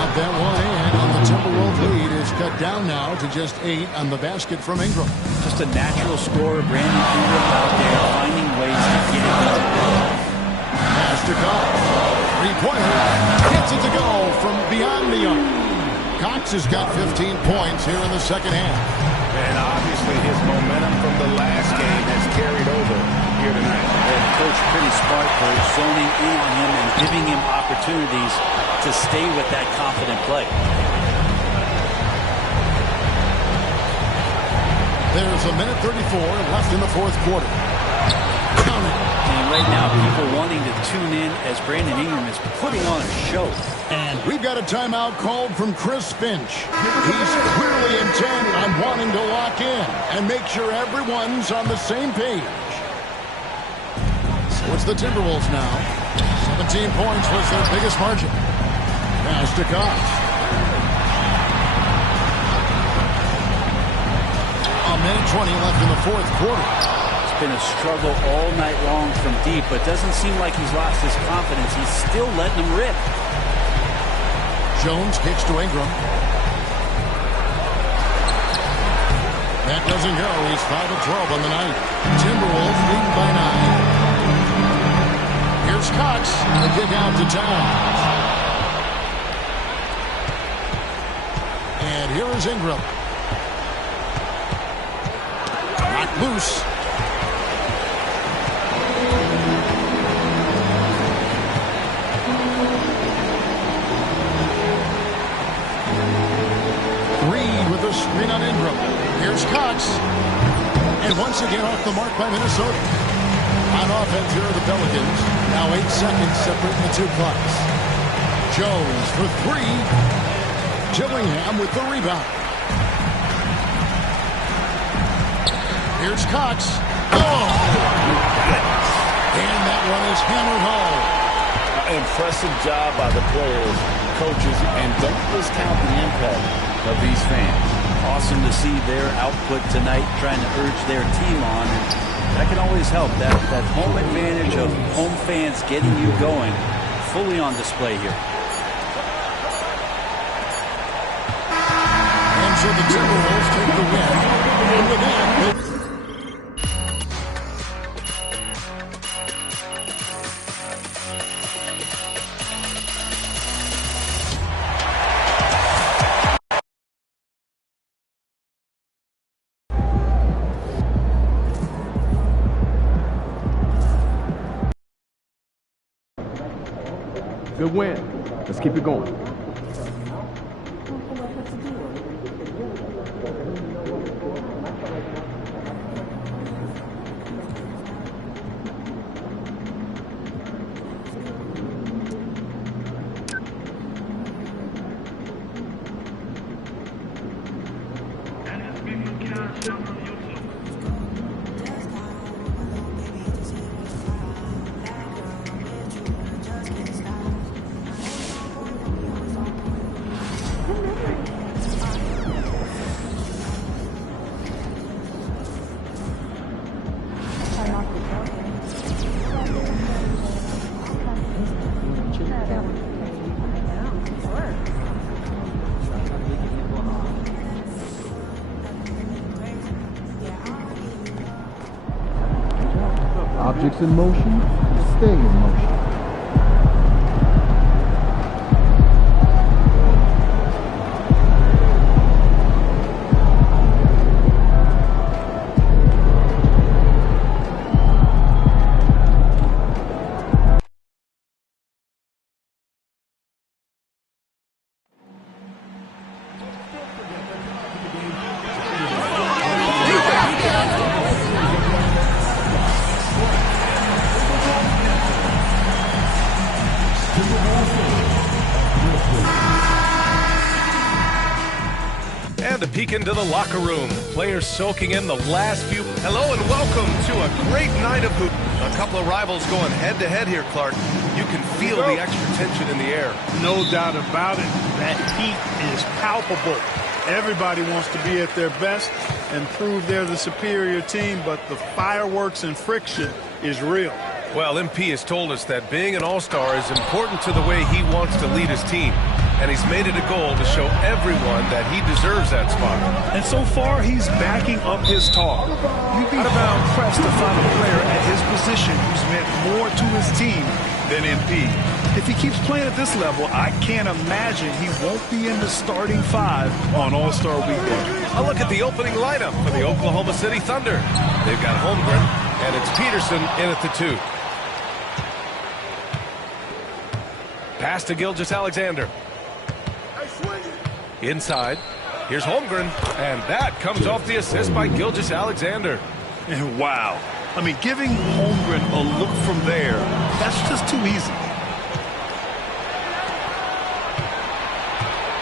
Out that one in on the Timberwolves lead is cut down now to just 8 on the basket from Ingram. Just a natural scorer, Brandon Ingram out there finding ways to get it done. Pass to Cox. Three-pointer. Gets it to go from beyond the arc. Cox has got 15 points here in the second half. And obviously his momentum from the last game has carried over here tonight. And Coach pretty smart for zoning in on him and giving him opportunities to stay with that confident play. There's a minute 34 left in the fourth quarter. Count it. And right now, people wanting to tune in as Brandon Ingram is putting on a show. And we've got a timeout called from Chris Finch. He's clearly intent on wanting to lock in and make sure everyone's on the same page. So it's the Timberwolves now. 17 points was their biggest margin. Pass to Cox. A minute 20 left in the fourth quarter. It's been a struggle all night long from deep, but doesn't seem like he's lost his confidence. He's still letting them rip. Jones kicks to Ingram. That doesn't go. He's 5 of 12 on the night. Timberwolves leading by 9. Here's Cox. The kick out to Towns. And here is Ingram. Knocked loose. Screen on Ingram. Here's Cox. And once again off the mark by Minnesota. On offense here are the Pelicans. Now 8 seconds separating the two clocks. Jones for 3. Dillingham with the rebound. Here's Cox. Oh! And that one is hammered home. Impressive job by the players, coaches, and don't discount the impact of these fans. Awesome to see their output tonight, trying to urge their team on. And that can always help. That home advantage of home fans getting you going, fully on display here. And so the Timberwolves take the win. And with that, good win. Let's keep it going. Magic's in motion. Stay in motion. And a peek into the locker room. Players soaking in the last few. Hello and welcome to a great night of hoop. A couple of rivals going head-to-head here, Clark. You can feel the extra tension in the air. No doubt about it. That heat is palpable. Everybody wants to be at their best and prove they're the superior team, but the fireworks and friction is real. Well, MP has told us that being an all-star is important to the way he wants to lead his team. And he's made it a goal to show everyone that he deserves that spot. And so far, he's backing up his talk. You'd be hard-pressed to find a player at his position who's meant more to his team than MP. If he keeps playing at this level, I can't imagine he won't be in the starting five on All-Star Weekend. A look at the opening lineup for the Oklahoma City Thunder. They've got Holmgren, and it's Peterson in at the 2. Pass to Gilgeous-Alexander. Inside, here's Holmgren, and that comes off the assist by Gilgeous-Alexander. And wow. I mean, giving Holmgren a look from there, that's just too easy.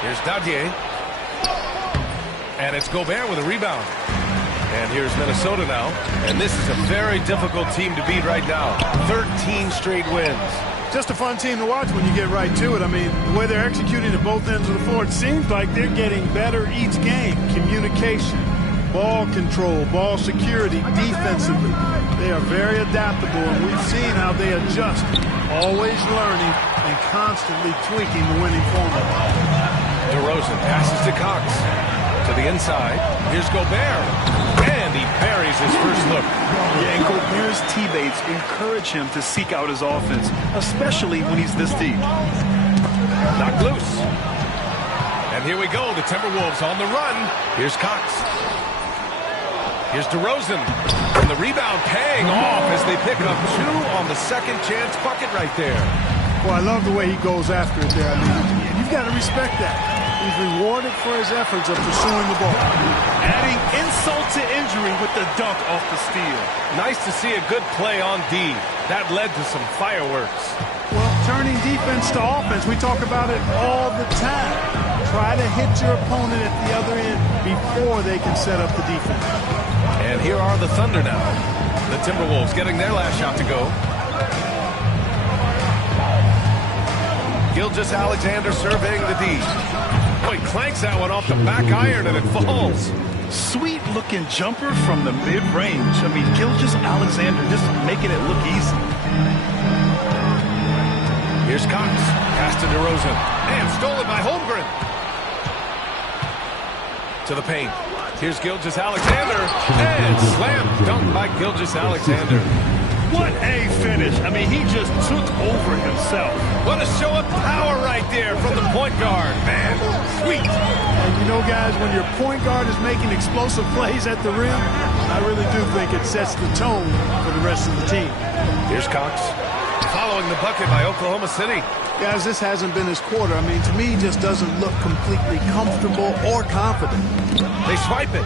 Here's Dadier. And it's Gobert with a rebound. And here's Minnesota now. And this is a very difficult team to beat right now. 13 straight wins. Just a fun team to watch when you get right to it. I mean, the way they're executing at both ends of the floor, it seems like they're getting better each game. Communication, ball control, ball security, defensively. They are very adaptable, and we've seen how they adjust, always learning and constantly tweaking the winning formula. DeRozan passes to Cox. To the inside. Here's Gobert. And he buries his first look. Yeah, and Gobert's teammates encourage him to seek out his offense, especially when he's this deep. Knocked loose. And here we go. The Timberwolves on the run. Here's Cox. Here's DeRozan. And the rebound paying off as they pick up 2 on the second chance bucket right there. Well, I love the way he goes after it there. I mean, you've got to respect that. He's rewarded for his efforts of pursuing the ball. Adding insult to injury with the dunk off the steal. Nice to see a good play on D. That led to some fireworks. Well, turning defense to offense, we talk about it all the time. Try to hit your opponent at the other end before they can set up the defense. And here are the Thunder now. The Timberwolves getting their last shot to go. Gilgeous-Alexander surveying the D. Oh, he clanks that one off the back iron and it falls. Sweet-looking jumper from the mid-range. I mean, Gilgeous-Alexander just making it look easy. Here's Cox. Pass to DeRozan. And stolen by Holmgren. To the paint. Here's Gilgeous-Alexander. And slam dunk by Gilgeous-Alexander. What a finish. I mean, he just took over himself. What a show of power right there from the point guard. Man, sweet. And you know, guys, when your point guard is making explosive plays at the rim, I really do think it sets the tone for the rest of the team. Here's Cox. Following the bucket by Oklahoma City. Guys, this hasn't been his quarter. I mean, to me, he just doesn't look completely comfortable or confident. They swipe it.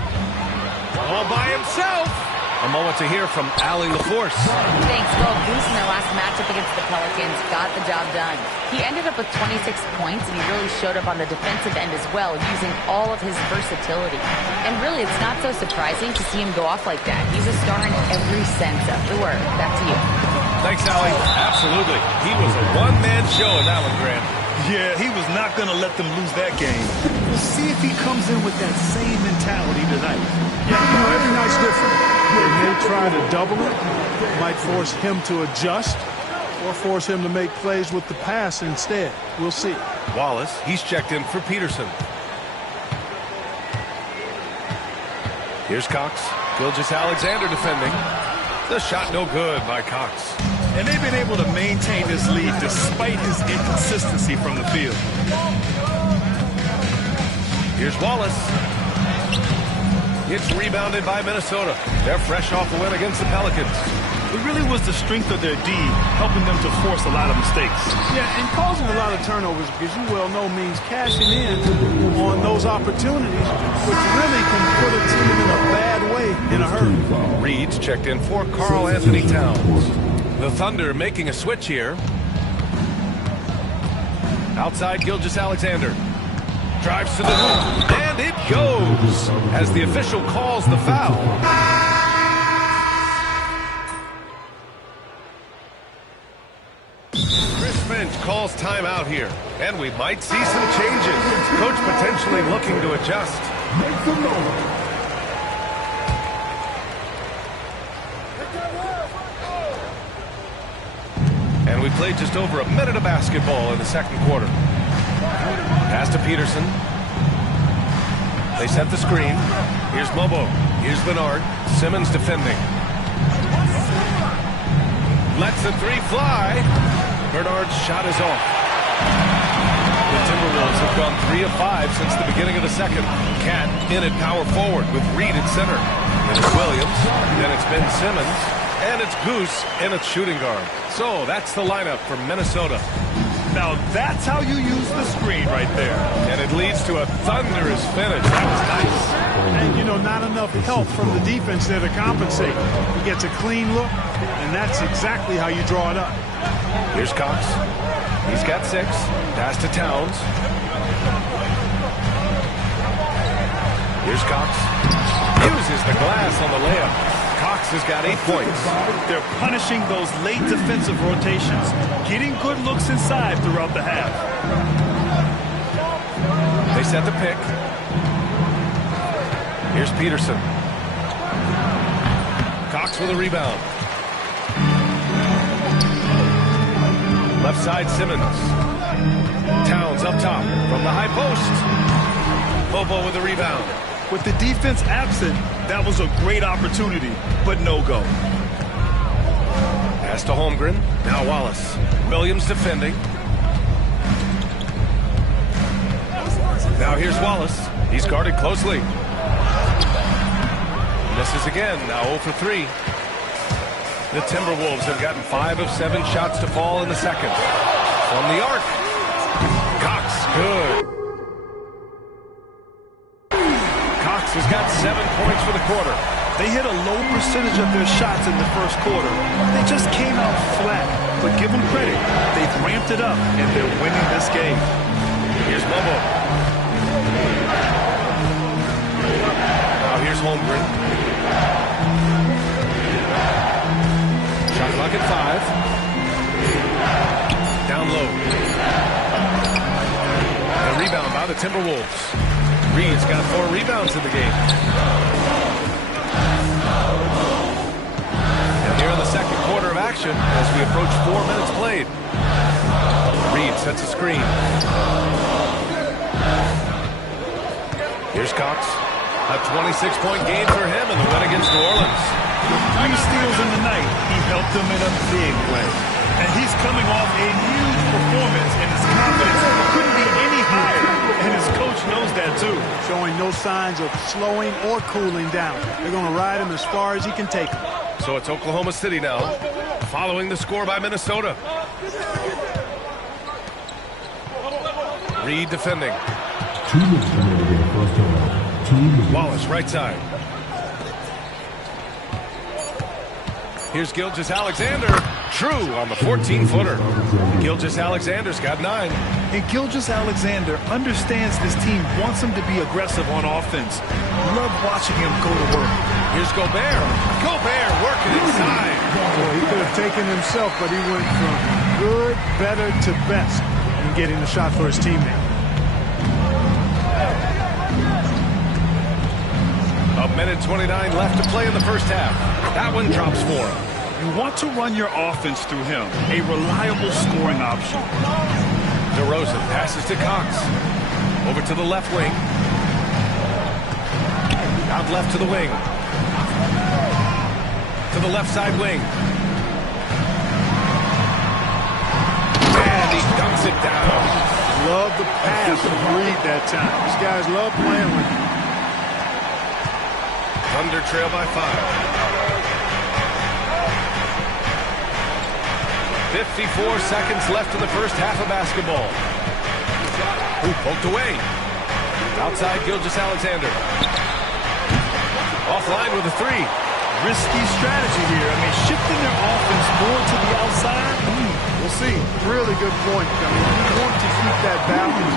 All by himself. A moment to hear from Allie LaForce. Thanks. Well, Goose in their last matchup against the Pelicans got the job done. He ended up with 26 points, and he really showed up on the defensive end as well, using all of his versatility. And really, it's not so surprising to see him go off like that. He's a star in every sense of the word. Back to you. Thanks, Allie. Absolutely. He was a one-man show in that one, Grant. Yeah, he was not going to let them lose that game. We'll see if he comes in with that same mentality tonight. Yeah, you know, every night's different. They may try to double it, might force him to adjust, or force him to make plays with the pass instead. We'll see. Wallace, he's checked in for Peterson. Here's Cox. Gilgeous-Alexander defending. The shot no good by Cox. And they've been able to maintain this lead despite his inconsistency from the field. Here's Wallace. It's rebounded by Minnesota. They're fresh off a win against the Pelicans. It really was the strength of their D helping them to force a lot of mistakes. Yeah, and causing a lot of turnovers, because you well know means cashing in on those opportunities, which really can put a team in a bad way in a hurry. Reed's checked in for Karl Anthony Towns. The Thunder making a switch here. Outside Gilgeous-Alexander. Drives to the hoop, and it goes as the official calls the foul. Chris Finch calls timeout here, and we might see some changes. Coach potentially looking to adjust. And we played just over a minute of basketball in the second quarter. Pass to Peterson. They set the screen. Here's Mobo. Here's Bernard. Simmons defending. Lets the three fly. Bernard's shot is off. The Timberwolves have gone 3 of 5 since the beginning of the second. Cat in at power forward with Reed at center. Then it's Williams. Then it's Ben Simmons. And it's Goose in at shooting guard. So that's the lineup for Minnesota. Now that's how you use the screen right there. And it leads to a thunderous finish. That was nice. And, you know, not enough help from the defense there to compensate. He gets a clean look, and that's exactly how you draw it up. Here's Cox. He's got 6. Pass to Towns. Here's Cox. Uses the glass on the layup. Cox has got 8 points. They're punishing those late defensive rotations, getting good looks inside throughout the half. They set the pick. Here's Peterson. Cox with a rebound. Left side Simmons. Towns up top from the high post. Bobo with the rebound. With the defense absent, that was a great opportunity, but no go. Pass to Holmgren. Now Wallace. Williams defending. Now here's Wallace. He's guarded closely. Misses again. Now 0 for 3. The Timberwolves have gotten 5 of 7 shots to fall in the second. From the arc. Cox, good. Cox has got 7 points for the quarter. They hit a low percentage of their shots in the first quarter. They just came out flat. But give them credit. They've ramped it up, and they're winning this game. Here's Bobo. Now here's Holmgren. Shot clock at 5. Down low. A rebound by the Timberwolves. Reed's got 4 rebounds in the game. And here in the second quarter of action as we approach 4 minutes played. Reed sets a screen. Here's Cox. A 26-point game for him in the win against New Orleans. With 3 steals in the night, he helped them in a big way. And he's coming off a huge performance, and his confidence couldn't be any higher. And his coach knows that, too. Showing no signs of slowing or cooling down. They're going to ride him as far as he can take him. So it's Oklahoma City now, following the score by Minnesota. Reed defending. 2 minutes remaining in the first half. 2 minutes. Wallace, right side. Here's Gilgeous-Alexander. True on the 14-footer. Gilgeous-Alexander's got 9. And Gilgeous-Alexander understands this team wants him to be aggressive on offense. Love watching him go to work. Here's Gobert. Gobert working inside. Well, he could have taken himself, but he went from good, better to best in getting the shot for his teammate. A minute 29 left to play in the first half. That one drops for him. You want to run your offense through him, a reliable scoring option. DeRozan passes to Cox. Over to the left wing. Out left to the wing. to the left side wing. And he dunks it down. Love the pass and read that time. These guys love playing with him. Thunder trail by 5. 54 seconds left in the first half of basketball. Ooh, poked away. Outside Gilgeous-Alexander. Offline with a three. Risky strategy here. I mean, shifting their offense more to the outside. We'll see. Really good point. I mean, you want to keep that balance.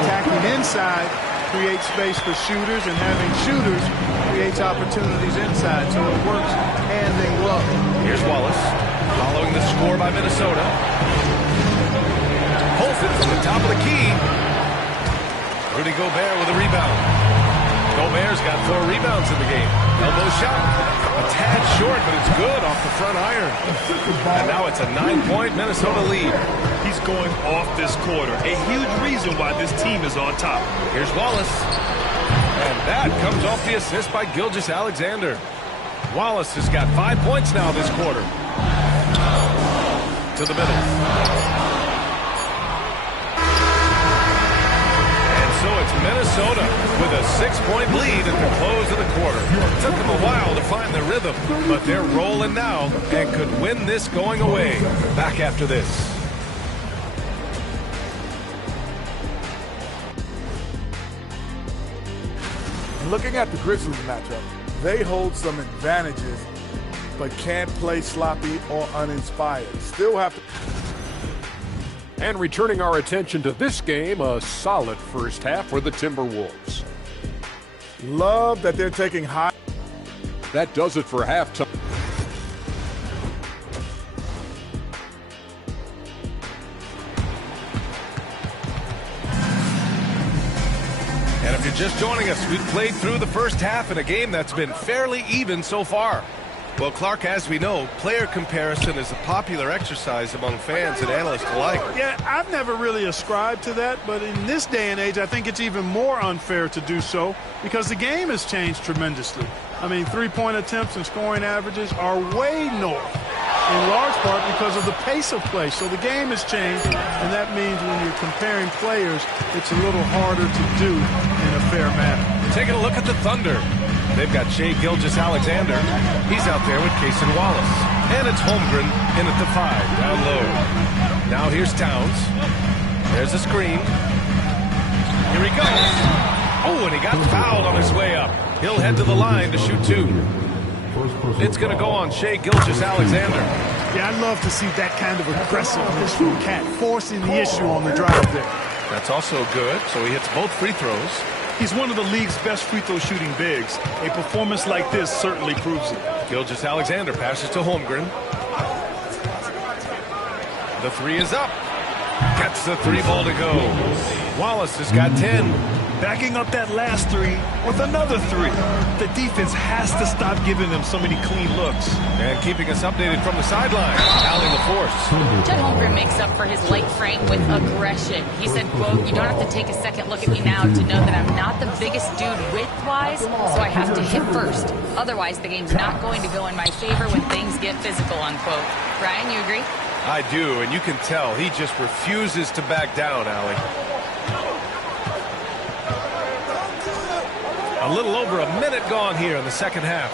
Attacking inside creates space for shooters, and having shooters creates opportunities inside. So it works hand in glove. Here's Wallace, following the score by Minnesota. Pulls it from the top of the key. Rudy Gobert with a rebound. Gobert's got 4 rebounds in the game. Elbow shot. A tad short, but it's good off the front iron. And now it's a 9-point Minnesota lead. He's going off this quarter. A huge reason why this team is on top. Here's Wallace. And that comes off the assist by Gilgeous-Alexander. Wallace has got 5 points now this quarter. To the middle. So it's Minnesota with a 6-point lead at the close of the quarter. It took them a while to find their rhythm, but they're rolling now and could win this going away. Back after this. Looking at the Grizzlies matchup, they hold some advantages, but can't play sloppy or uninspired. Still have to... And returning our attention to this game, a solid first half for the Timberwolves. Love that they're taking high. That does it for halftime. And if you're just joining us, we've played through the first half in a game that's been fairly even so far. Well, Clark, as we know, player comparison is a popular exercise among fans and analysts alike. Yeah, I've never really ascribed to that, but in this day and age, I think it's even more unfair to do so because the game has changed tremendously. I mean, three-point attempts and scoring averages are way north, in large part because of the pace of play. So the game has changed, and that means when you're comparing players, it's a little harder to do in a fair manner. Taking a look at the Thunder. They've got Shai Gilgeous-Alexander. He's out there with Cason Wallace. And it's Holmgren in at the 5, down low. Now here's Towns. There's a screen. Here he goes. Oh, and he got fouled on his way up. He'll head to the line to shoot 2. It's going to go on Shai Gilgeous-Alexander. Yeah, I'd love to see that kind of aggressiveness from Cat, forcing the issue on the drive there. That's also good, so he hits both free throws. He's one of the league's best free throw shooting bigs. A performance like this certainly proves it. Gilgeous-Alexander passes to Holmgren. The 3 is up. Gets the 3 ball to go. Wallace has got 10. Backing up that last 3 with another 3. The defense has to stop giving them so many clean looks. And keeping us updated from the sideline, Allie LaForce. Chet Holmgren makes up for his light frame with aggression. He said, quote, "You don't have to take a second look at me now to know that I'm not the biggest dude width-wise, so I have to hit first. Otherwise, the game's not going to go in my favor when things get physical," unquote. Brian, you agree? I do, and you can tell he just refuses to back down, Allie. A little over a minute gone here in the second half.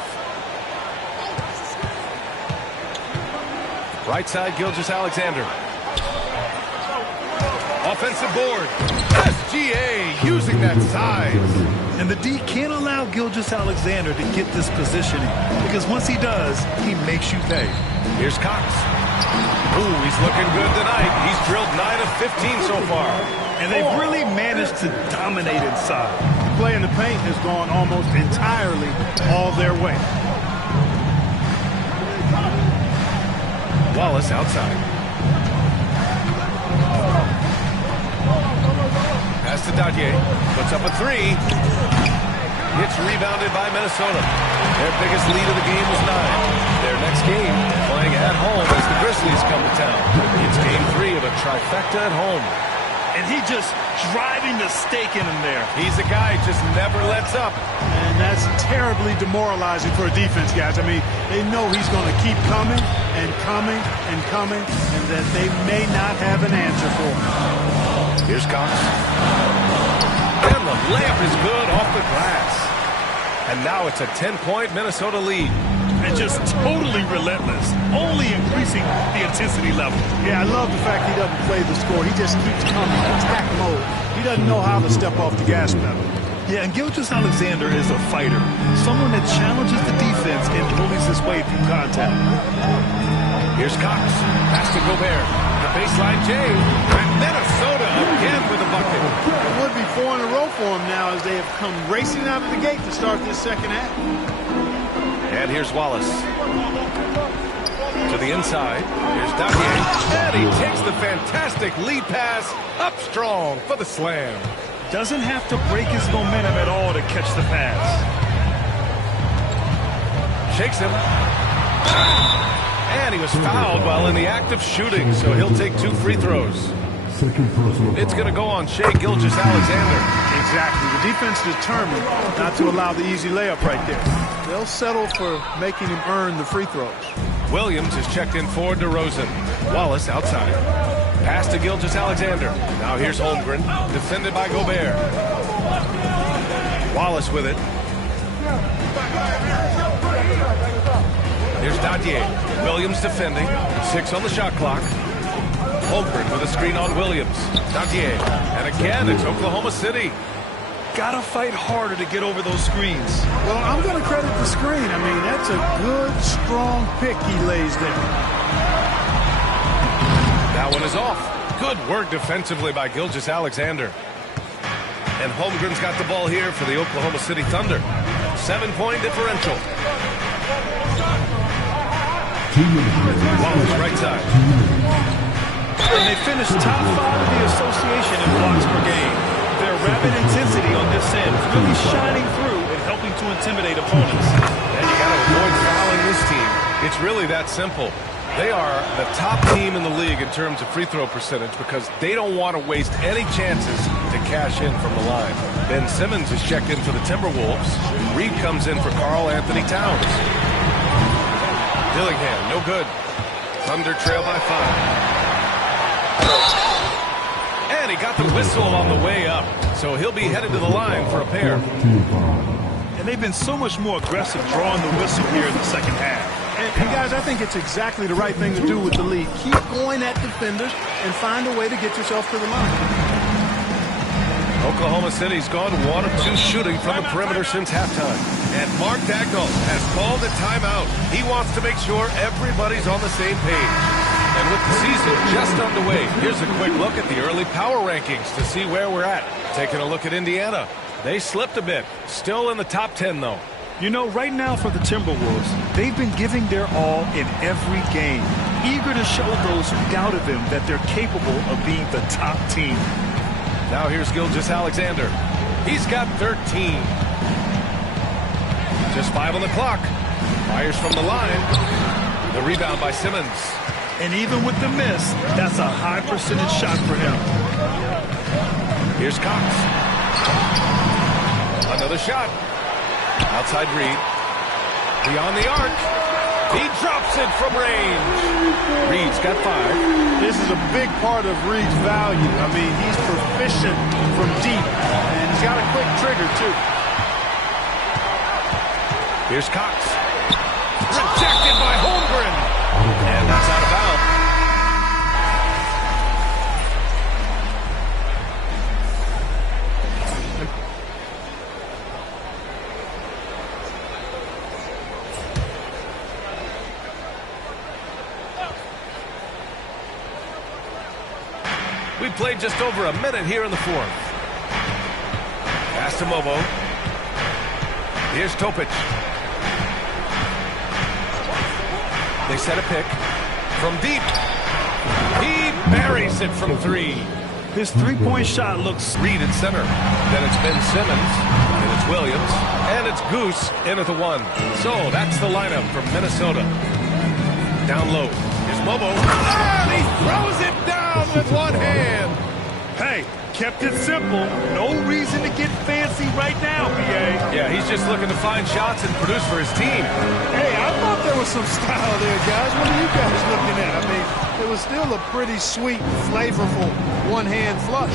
Right side, Gilgeous-Alexander. Offensive board. SGA using that size. And the D can't allow Gilgeous-Alexander to get this positioning because once he does, he makes you pay. Here's Cox. Ooh, he's looking good tonight. He's drilled 9 of 15 so far. And they've really managed to dominate inside. The play in the paint has gone almost entirely all their way. Wallace outside. Pass to Dadier. Puts up a 3. It's rebounded by Minnesota. Their biggest lead of the game was 9. Their next game, playing at home as the Grizzlies come to town. It's game 3 of a trifecta at home. And he just driving the stake in him there. He's a guy who just never lets up. And that's terribly demoralizing for a defense, guys. I mean, they know he's going to keep coming and coming and coming, and that they may not have an answer for him. Here's Cox. And the layup is good off the glass. And now it's a 10-point Minnesota lead. And just totally relentless, only increasing the intensity level. Yeah, I love the fact he doesn't play the score. He just keeps coming, attack mode. He doesn't know how to step off the gas pedal. Yeah, and Gilgeous-Alexander is a fighter, someone that challenges the defense and bullies his way through contact. Here's Cox. Pass to Gobert. The baseline J. And Minnesota again with a bucket. It would be 4 in a row for him now as they have come racing out of the gate to start this second half. And here's Wallace. To the inside. Here's Davier. And he takes the fantastic lead pass up strong for the slam. Doesn't have to break his momentum at all to catch the pass. Shakes him. And he was fouled while in the act of shooting, so he'll take 2 free throws. It's going to go on Shai Gilgeous-Alexander. Exactly. The defense determined not to allow the easy layup right there. They'll settle for making him earn the free throws. Williams is checked in for DeRozan. Wallace outside. Pass to Gilgeous-Alexander. Now here's Holmgren, defended by Gobert. Wallace with it. Here's Dadier. Williams defending. 6 on the shot clock. Holmgren with a screen on Williams. Dadier. And again, it's Oklahoma City. Gotta fight harder to get over those screens. Well, I'm going to credit the screen. I mean, that's a good, strong pick he lays there. That one is off. Good work defensively by Gilgeous-Alexander. And Holmgren's got the ball here for the Oklahoma City Thunder. 7-point differential. Wallace right side. And they finished top 5 of the association in blocks per game. Their rapid intensity on this end really shining through and helping to intimidate opponents. And you got to avoid fouling this team. It's really that simple. They are the top team in the league in terms of free throw percentage because they don't want to waste any chances to cash in from the line. Ben Simmons is checked in for the Timberwolves. Reed comes in for Karl Anthony Towns. Dillingham, no good. Thunder trail by 5. And he got the whistle on the way up, so he'll be headed to the line for a pair. And they've been so much more aggressive drawing the whistle here in the second half. And guys, I think it's exactly the right thing to do with the lead. Keep going at defenders and find a way to get yourself to the line. Oklahoma City's gone 1 of 2 shooting from the perimeter since halftime. And Mark Daigneault has called a timeout. He wants to make sure everybody's on the same page. And with the season just underway, here's a quick look at the early power rankings to see where we're at. Taking a look at Indiana. They slipped a bit. Still in the top 10, though. You know, right now for the Timberwolves, they've been giving their all in every game, eager to show those who doubted them that they're capable of being the top team. Now here's Gilgeous-Alexander. He's got 13. Just 5 on the clock. Fires from the line. The rebound by Simmons. And even with the miss, that's a high percentage shot for him. Here's Cox. Another shot. Outside Reed. Beyond the arc. He drops it from range. Reed's got 5. This is a big part of Reed's value. I mean, he's proficient from deep, and he's got a quick trigger, too. Here's Cox. Rejected by Holmgren. And that's out of bounds. We played just over a minute here in the 4th. Pass to Mobo. Here's Topic. They set a pick from deep. He buries it from 3. His three-point shot looks... Reed at center. Then it's Ben Simmons. And it's Williams. And it's Goose in at the 1. So that's the lineup from Minnesota. Down low. Here's Mobo. And he throws it down with one hand. Hey, Hey, kept it simple. No reason to get fancy right now, B.A. Yeah, he's just looking to find shots and produce for his team. Hey, I thought there was some style there, guys. What are you guys looking at? I mean, it was still a pretty sweet, flavorful one-hand flush.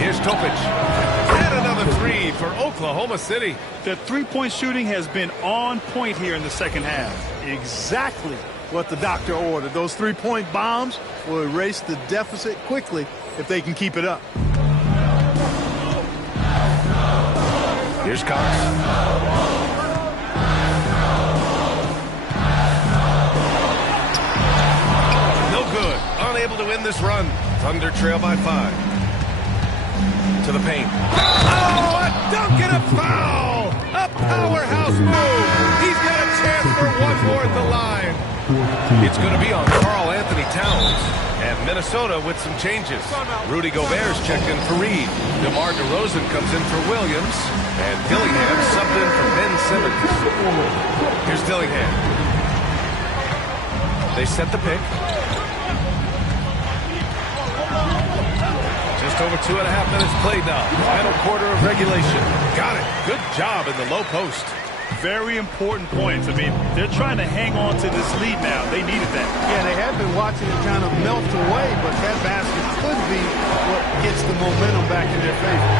Here's Topic. And another three for Oklahoma City. The three-point shooting has been on point here in the second half. Exactly what the doctor ordered. Those three-point bombs will erase the deficit quickly if they can keep it up. Here's Cox. No good. Unable to win this run. Thunder trail by 5. To the paint. Oh, a dunk and a foul! A powerhouse move! He's got a chance for one more at the line. It's going to be on Karl Anthony Towns. And Minnesota with some changes. Rudy Gobert's checked in for Reed. DeMar DeRozan comes in for Williams. And Dillingham subbed in for Ben Simmons. Here's Dillingham. They set the pick. Just over 2.5 minutes played now. Final quarter of regulation. Got it. Good job in the low post. Very important points. I mean, they're trying to hang on to this lead now. They needed that. Yeah, they have been watching it kind of melt away, but that basket could be what gets the momentum back in their favor.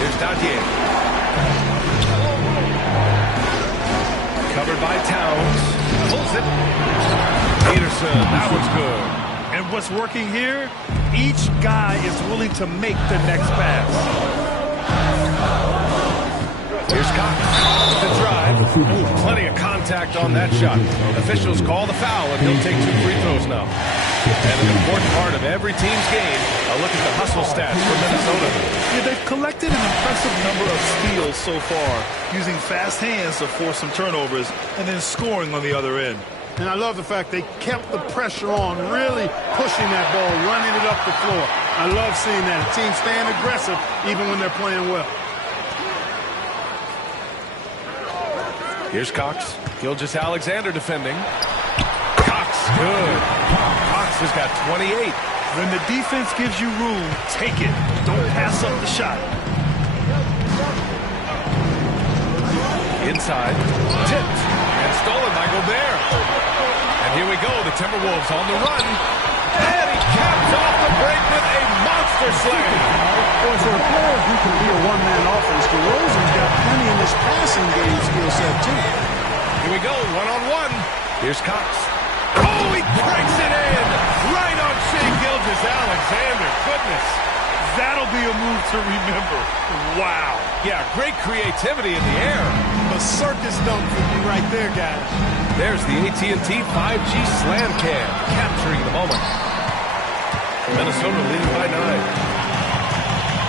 Here's Dadier. Covered by Towns. Pulls it. Peterson. That one's good. And what's working here? Each guy is willing to make the next pass. Here's Cox. The drive. Ooh, plenty of contact on that shot. Officials call the foul, and he'll take 2 free throws now. And an important part of every team's game, a look at the hustle stats for Minnesota. Yeah, they've collected an impressive number of steals so far, using fast hands to force some turnovers, and then scoring on the other end. And I love the fact they kept the pressure on, really pushing that ball, running it up the floor. I love seeing that. A team staying aggressive even when they're playing well. Here's Cox. Gilgeous-Alexander defending. Cox, good. Cox has got 28. When the defense gives you room, take it. Don't pass up the shot. Inside. Tipped. And stolen by Gobert. And here we go. The Timberwolves on the run. And he caps off the break with a monster slam. Boy, for a player who can be a one-man offense, DeRozan's got plenty in his passing game skill set, too. Here we go, one-on-one. Here's Cox. Oh, he breaks it in! Right on Shea Gilgeous-Alexander. Goodness. That'll be a move to remember. Wow. Yeah, great creativity in the air. A circus dunk for you right there, guys. There's the AT&T 5G Slam Cam, capturing the moment. Minnesota leading by 9.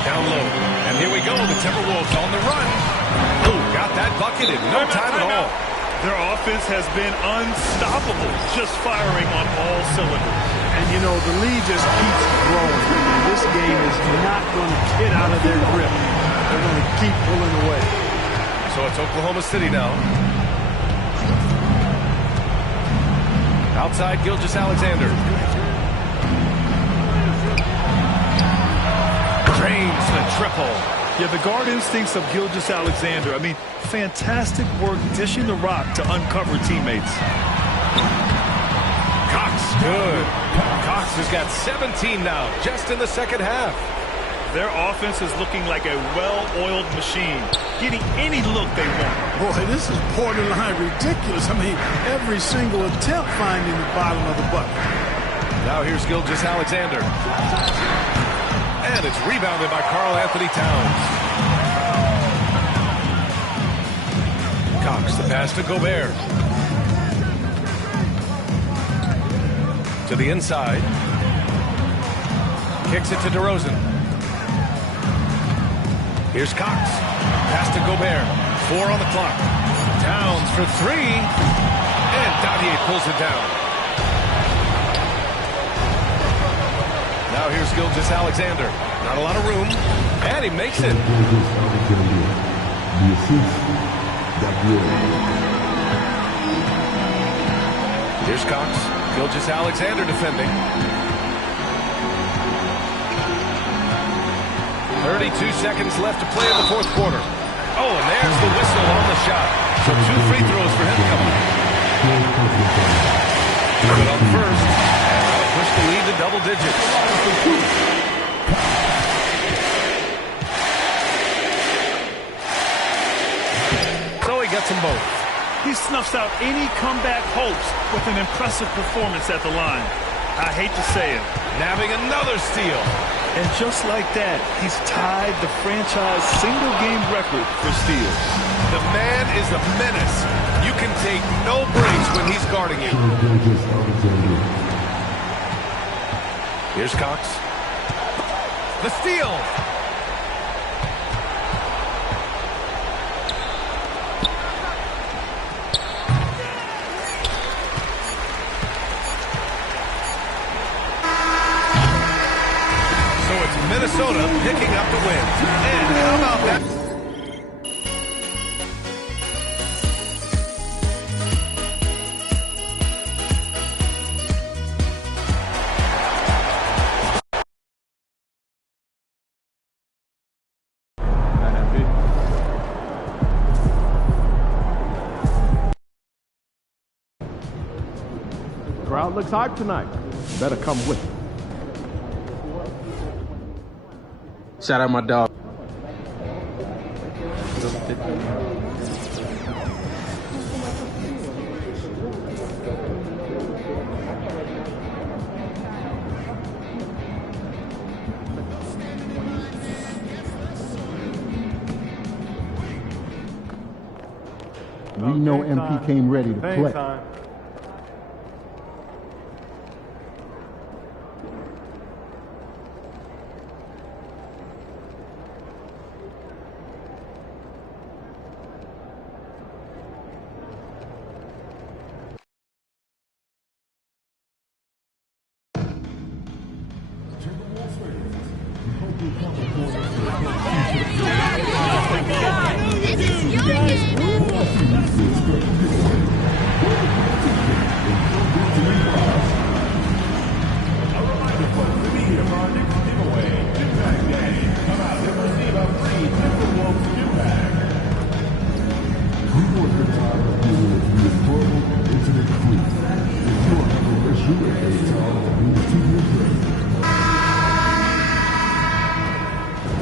Down low. And here we go. The Timberwolves on the run. Oh, got that bucket in no time at all. Their offense has been unstoppable, just firing on all cylinders. And, you know, the lead just keeps growing. This game is not going to get out of their grip. They're going to keep pulling away. So it's Oklahoma City now. Outside Gilgeous-Alexander. Drains the triple. Yeah, the guard instincts of Gilgeous-Alexander. I mean, fantastic work dishing the rock to uncover teammates. Cox, good. Cox has got 17 now, just in the second half. Their offense is looking like a well-oiled machine, getting any look they want. Boy, this is borderline ridiculous. I mean, every single attempt finding the bottom of the bucket. Now here's Gilgeous-Alexander. And it's rebounded by Karl Anthony Towns. Cox, the pass to Gobert. To the inside. Kicks it to DeRozan. Here's Cox. Pass to Gobert. 4 on the clock. Towns for 3. And Dadier pulls it down. Now here's Gilgeous-Alexander. Not a lot of room. And he makes it. Here's Cox. Gilgeous-Alexander defending. 32 seconds left to play in the fourth quarter. Oh, and there's the whistle on the shot. So 2 free throws for him coming. Good on first, and that'll push the lead to double digits. So he gets them both. He snuffs out any comeback hopes with an impressive performance at the line. I hate to say it. Nabbing another steal. And just like that, he's tied the franchise single-game record for steals. The man is a menace. You can take no breaks when he's guarding you. Here's Cox. The steal. So it's Minnesota picking up the win. And how about that? Crowd looks hyped tonight. Better come with it. Shout out my dog. We know MP came ready to play.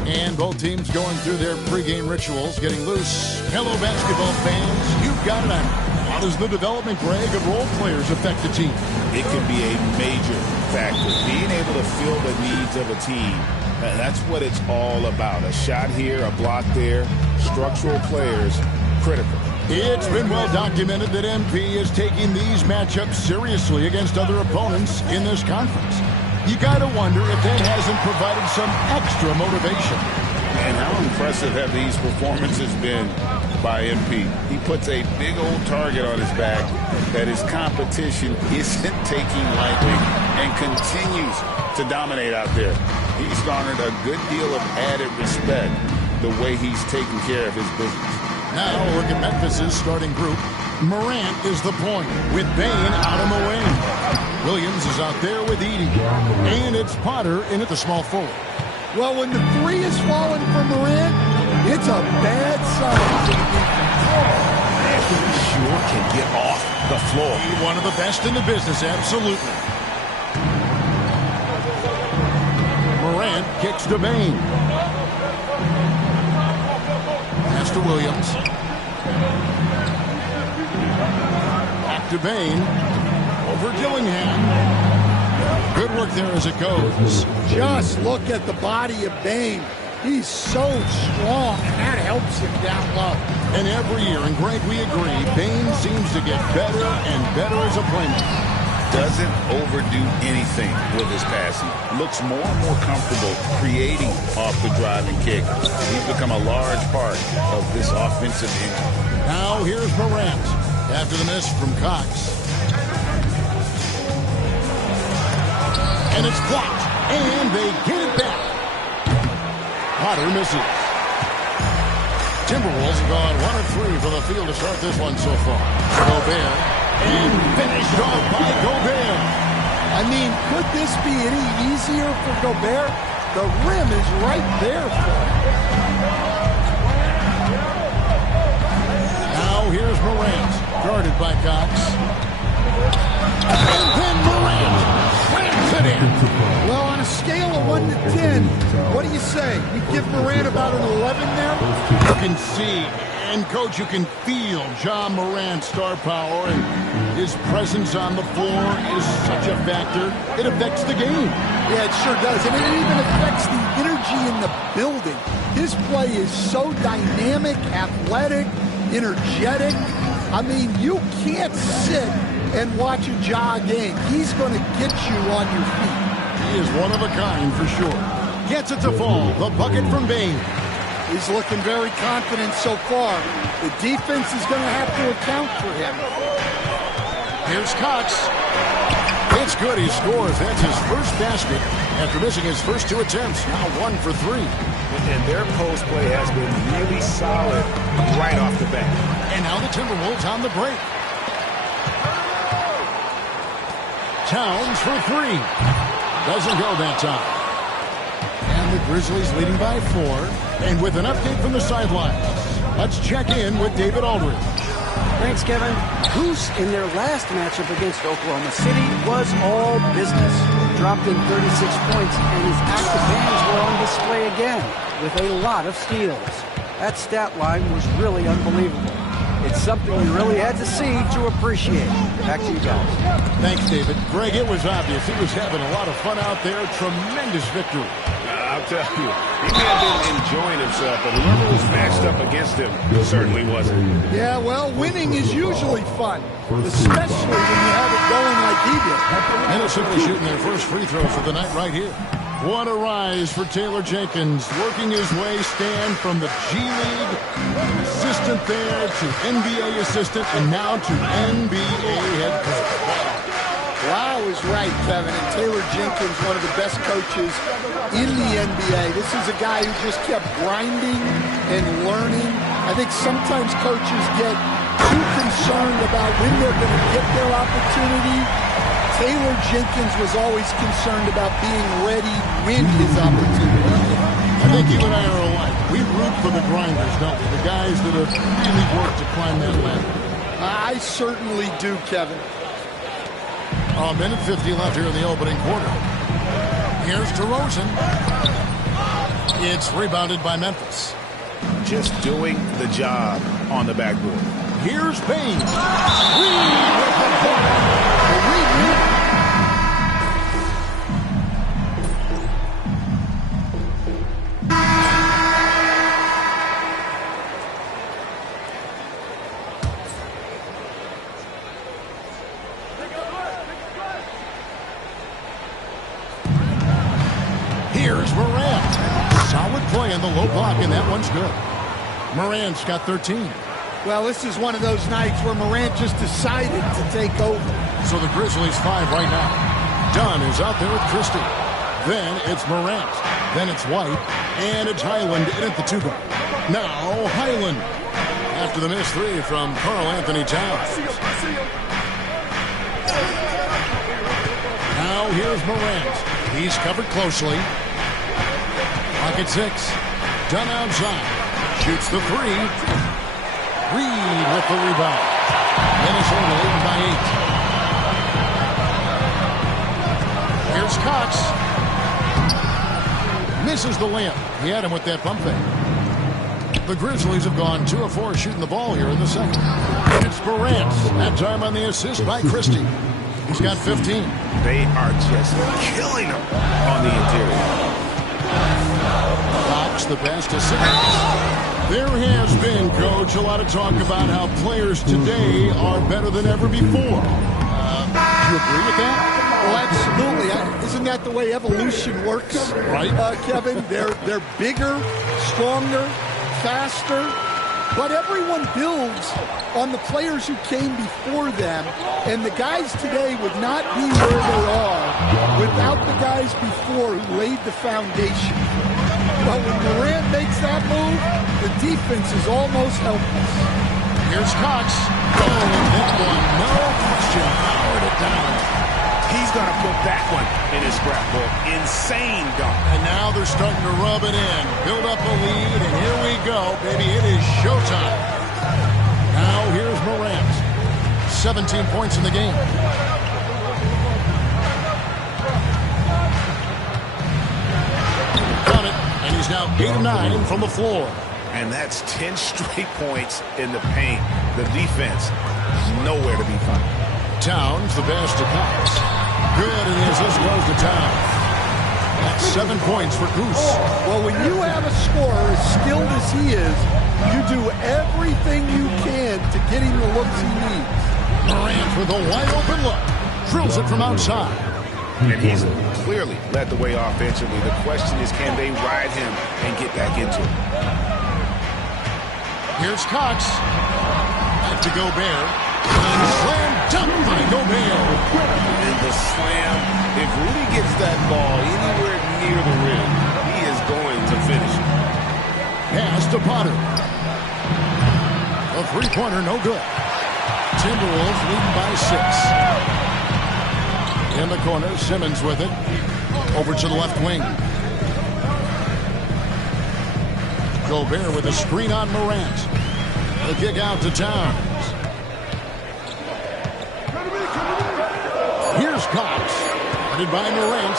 And both teams going through their pregame rituals, getting loose. Hello, basketball fans. You've got it. How does the development, Greg, of role players affect the team? It can be a major factor. Being able to fill the needs of a team, that's what it's all about. A shot here, a block there, structural players, critical. It's been well documented that MP is taking these matchups seriously against other opponents in this conference. You got to wonder if that hasn't provided some extra motivation. And how impressive have these performances been by MP? He puts a big old target on his back that his competition isn't taking lightly and continues to dominate out there. He's garnered a good deal of added respect the way he's taking care of his business. Now look at Memphis's starting group. Morant is the point with Bain out on the wing. Williams is out there with Edey. And it's Potter in at the small forward. Well, when the three is falling for Morant, it's a bad sign for the defense. He sure can get off the floor. One of the best in the business, absolutely. Morant kicks to Bain. Pass to Williams. Back to Bain. Over Dillingham. Good work there as it goes. Just look at the body of Bain. He's so strong, and that helps him down low. And every year, and Greg, we agree, Bain seems to get better and better as a playmaker. Doesn't overdo anything with his passing. Looks more and more comfortable creating off the driving kick. He's become a large part of this offensive engine. Now here's Morant after the miss from Cox. And it's blocked, and they get it back. Potter misses. Timberwolves have gone 1 of 3 from the field to start this one so far. Gobert, and finished off by Gobert. I mean, could this be any easier for Gobert? The rim is right there for him. Now here's Morant, guarded by Cox. And then Morant slams it in. Well, on a scale of 1 to 10, what do you say? You give Morant about an 11 there? You can see, and Coach, you can feel John Morant's star power, and his presence on the floor is such a factor. It affects the game. Yeah, it sure does. And it even affects the energy in the building. His play is so dynamic, athletic, energetic. I mean, you can't sit and watch a Ja game. He's going to get you on your feet. He is one of a kind for sure. Gets it to fall. The bucket from Bain. He's looking very confident so far. The defense is going to have to account for him. Here's Cox. It's good. He scores. That's his first basket after missing his first 2 attempts. Now 1 for 3. And their post play has been really solid right off the bat. And now the Timberwolves on the break. Towns for 3. Doesn't go that time. And the Grizzlies leading by 4. And with an update from the sidelines, let's check in with David Aldridge. Thanks, Kevin. Goose, in their last matchup against Oklahoma City, was all business. Dropped in 36 points, and his active hands were on display again, with a lot of steals. That stat line was really unbelievable. It's something we really had to see to appreciate. Back to you guys. Thanks, David. Greg, it was obvious. He was having a lot of fun out there. Tremendous victory. I'll tell you, he may have been enjoying himself, but whoever was matched up against him certainly wasn't. Yeah, well, winning is usually fun, especially when you have it going like he did. Minnesota shooting their first free throws of the night right here. What a rise for Taylor Jenkins, working his way, stand from the G League assistant there to NBA assistant and now to NBA head coach. Wow is right, Kevin. And Taylor Jenkins, one of the best coaches in the NBA. This is a guy who just kept grinding and learning. I think sometimes coaches get too concerned about when they're going to get their opportunity. Taylor Jenkins was always concerned about being ready when his opportunity. I think you and I are alike. We root for the grinders, don't we? The guys that have really worked to climb that ladder. I certainly do, Kevin. A minute 50 left here in the opening quarter. Here's DeRozan. It's rebounded by Memphis. Just doing the job on the backboard. Here's Bain. Reed with the point. Here's Morant. Solid play in the low block, and that one's good. Morant's got 13. Well, this is one of those nights where Morant just decided to take over. So the Grizzlies 5 right now. Dunn is out there with Christie. Then it's Morant. Then it's White. And it's Highland in at the 2-guard. Now Highland. After the missed 3 from Karl Anthony Towns. Now here's Morant. He's covered closely. Pocket 6. Dunn outside. Shoots the 3. Reed with the rebound. Minnesota leading by 8. Here's Cox. Misses the layup. He had him with that pump fake. The Grizzlies have gone 2 of 4 shooting the ball here in the second. And it's Morant. That time on the assist by Christie. He's got 15. They are just killing him on the interior. Cox the pass to Simmons. There has been, Coach, a lot of talk about how players today are better than ever before. Do you agree with that? Well, absolutely. Isn't that the way evolution works? Right. Kevin, they're bigger, stronger, faster. But everyone builds on the players who came before them. And the guys today would not be where they are without the guys before who laid the foundation. But when Morant makes that move, the defense is almost helpless. Here's Cox. Oh, and that one, no question, powered it down. he's going to put that one in his scrapbook. Insane dunk. And now they're starting to rub it in. Build up a lead, and here we go, baby. It is showtime. Now here's Morant. 17 points in the game. Got it, and he's now 8 of 9 from the floor. And that's 10 straight points in the paint. The defense is nowhere to be found. Towns, the pass to Cox. Good, and as this goes to Towns. That's 7 points for Goose. Well, when you have a scorer as skilled as he is, you do everything you can to get him the looks he needs. Morant with a wide open look. Drills it from outside. And he's clearly led the way offensively. The question is, can they ride him and get back into it? Here's Cox. Back to Gobert. And slam dunk by Gobert. And the slam, if Rudy gets that ball anywhere near the rim, he is going to finish it. Pass to Potter. A three-pointer, no good. Timberwolves leading by 6. In the corner, Simmons with it. Over to the left wing. Gobert with a screen on Morant. The kick out to Towns. Here's Cox. Guarded by Morant.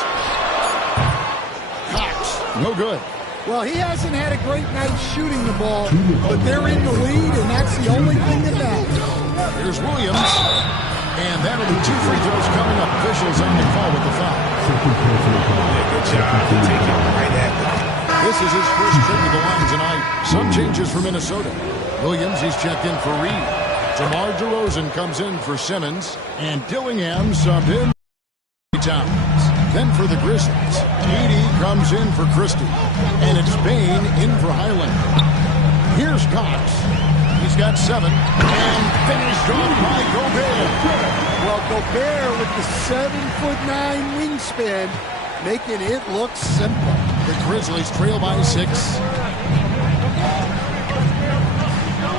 Cox, no good. Well, he hasn't had a great night shooting the ball, but they're in the lead, and that's the only thing that matters. Here's Williams. And that'll be 2 free throws coming up. Officials on the call with the foul. Good job to take it right at them. This is his first trip to the line tonight. Some changes for Minnesota. Williams, he's checked in for Reed. DeMar DeRozan comes in for Simmons. And Dillingham subbed in Towns. Then for the Grizzlies, Edey comes in for Christie. And it's Bain in for Highland. Here's Cox. He's got 7. And finished off by Gobert. Well, Gobert with the 7'9" wingspan, making it look simple. The Grizzlies trail by 6.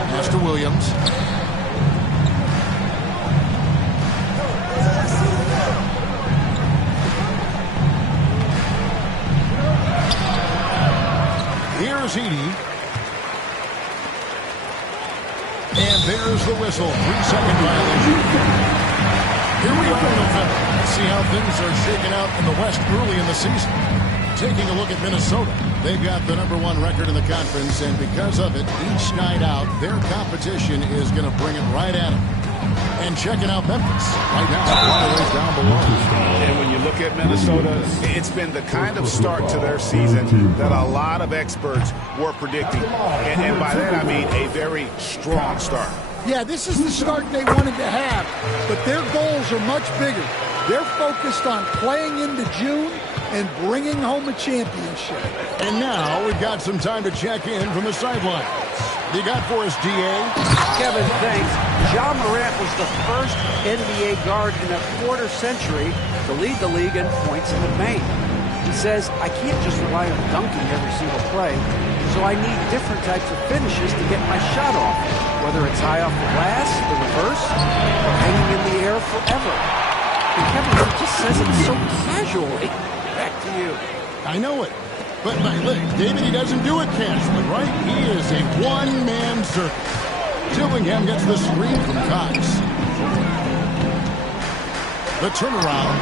Pass to Williams. Here's Edey. And there's the whistle. 3-second violation. Here we are in November. Let's see how things are shaking out in the West early in the season. Taking a look at Minnesota. They've got the #1 record in the conference, and because of it, each night out, their competition is going to bring it right at them. And checking out Memphis right now, all the way down below. And when you look at Minnesota, it's been the kind of start to their season that a lot of experts were predicting. And by that, I mean a very strong start. Yeah, this is the start they wanted to have, but their goals are much bigger. They're focused on playing into June and bringing home a championship. And now we've got some time to check in from the sidelines. You got for us, D.A.? Kevin, thanks. Ja Morant was the first NBA guard in a quarter century to lead the league in points in the paint. He says, I can't just rely on dunking every single play, so I need different types of finishes to get my shot off, whether it's high off the glass, the reverse, or hanging in the air forever. And Kevin, he just says it so casually. Back to you. I know it. But David, he doesn't do it casually, right? He is a one-man circus. Dillingham gets the screen from Cox. The turnaround.